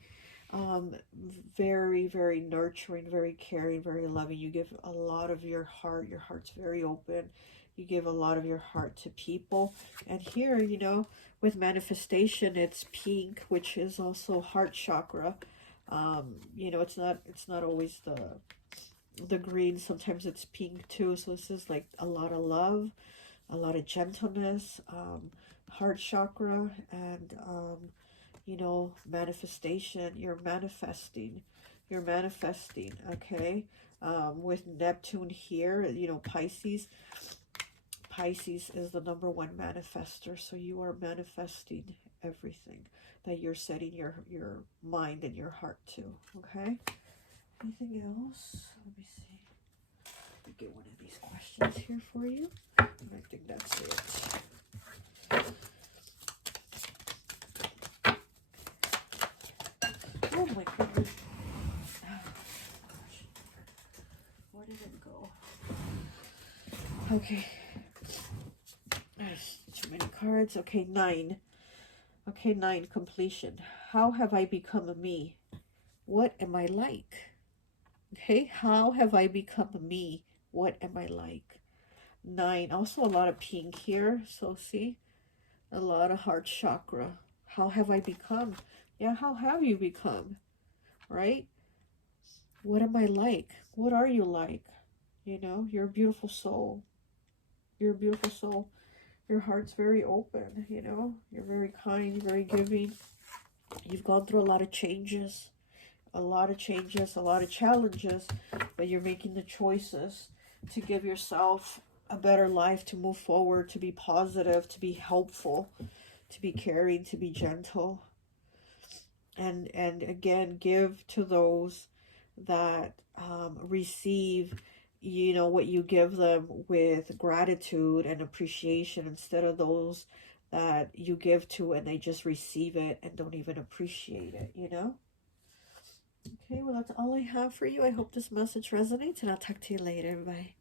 very, very nurturing, very caring, very loving. You give a lot of your heart. Your heart's very open. You give a lot of your heart to people. And here, you know, with manifestation, it's pink, which is also heart chakra. You know, it's not always the green. Sometimes it's pink too. So this is like a lot of love, a lot of gentleness, heart chakra, and you know, manifestation. You're manifesting, okay? With Neptune here, you know, Pisces is the #1 manifester. So you are manifesting everything that you're setting your mind and your heart to. Okay, anything else? Let me see. Let me get one of these questions here for you. And I think that's it. Oh my goodness. Oh, gosh. Where did it go? Okay. There's too many cards. Okay, 9. Okay, 9, completion. How have I become a me? What am I like? Okay, how have I become a me? What am I like? 9. Also a lot of pink here. So see? A lot of heart chakra. How have I become? Yeah, how have you become? Right? What am I like? What are you like? You know, you're a beautiful soul. You're a beautiful soul. Your heart's very open, you know. You're very kind, very giving. You've gone through a lot of changes. A lot of changes, a lot of challenges. But you're making the choices to give yourself a better life, to move forward, to be positive, to be helpful, to be caring, to be gentle. And again, give to those that receive, you know, what you give them with gratitude and appreciation, instead of those that you give to and they just receive it and don't even appreciate it, you know. Okay, well, that's all I have for you. I hope this message resonates, and I'll talk to you later. Bye.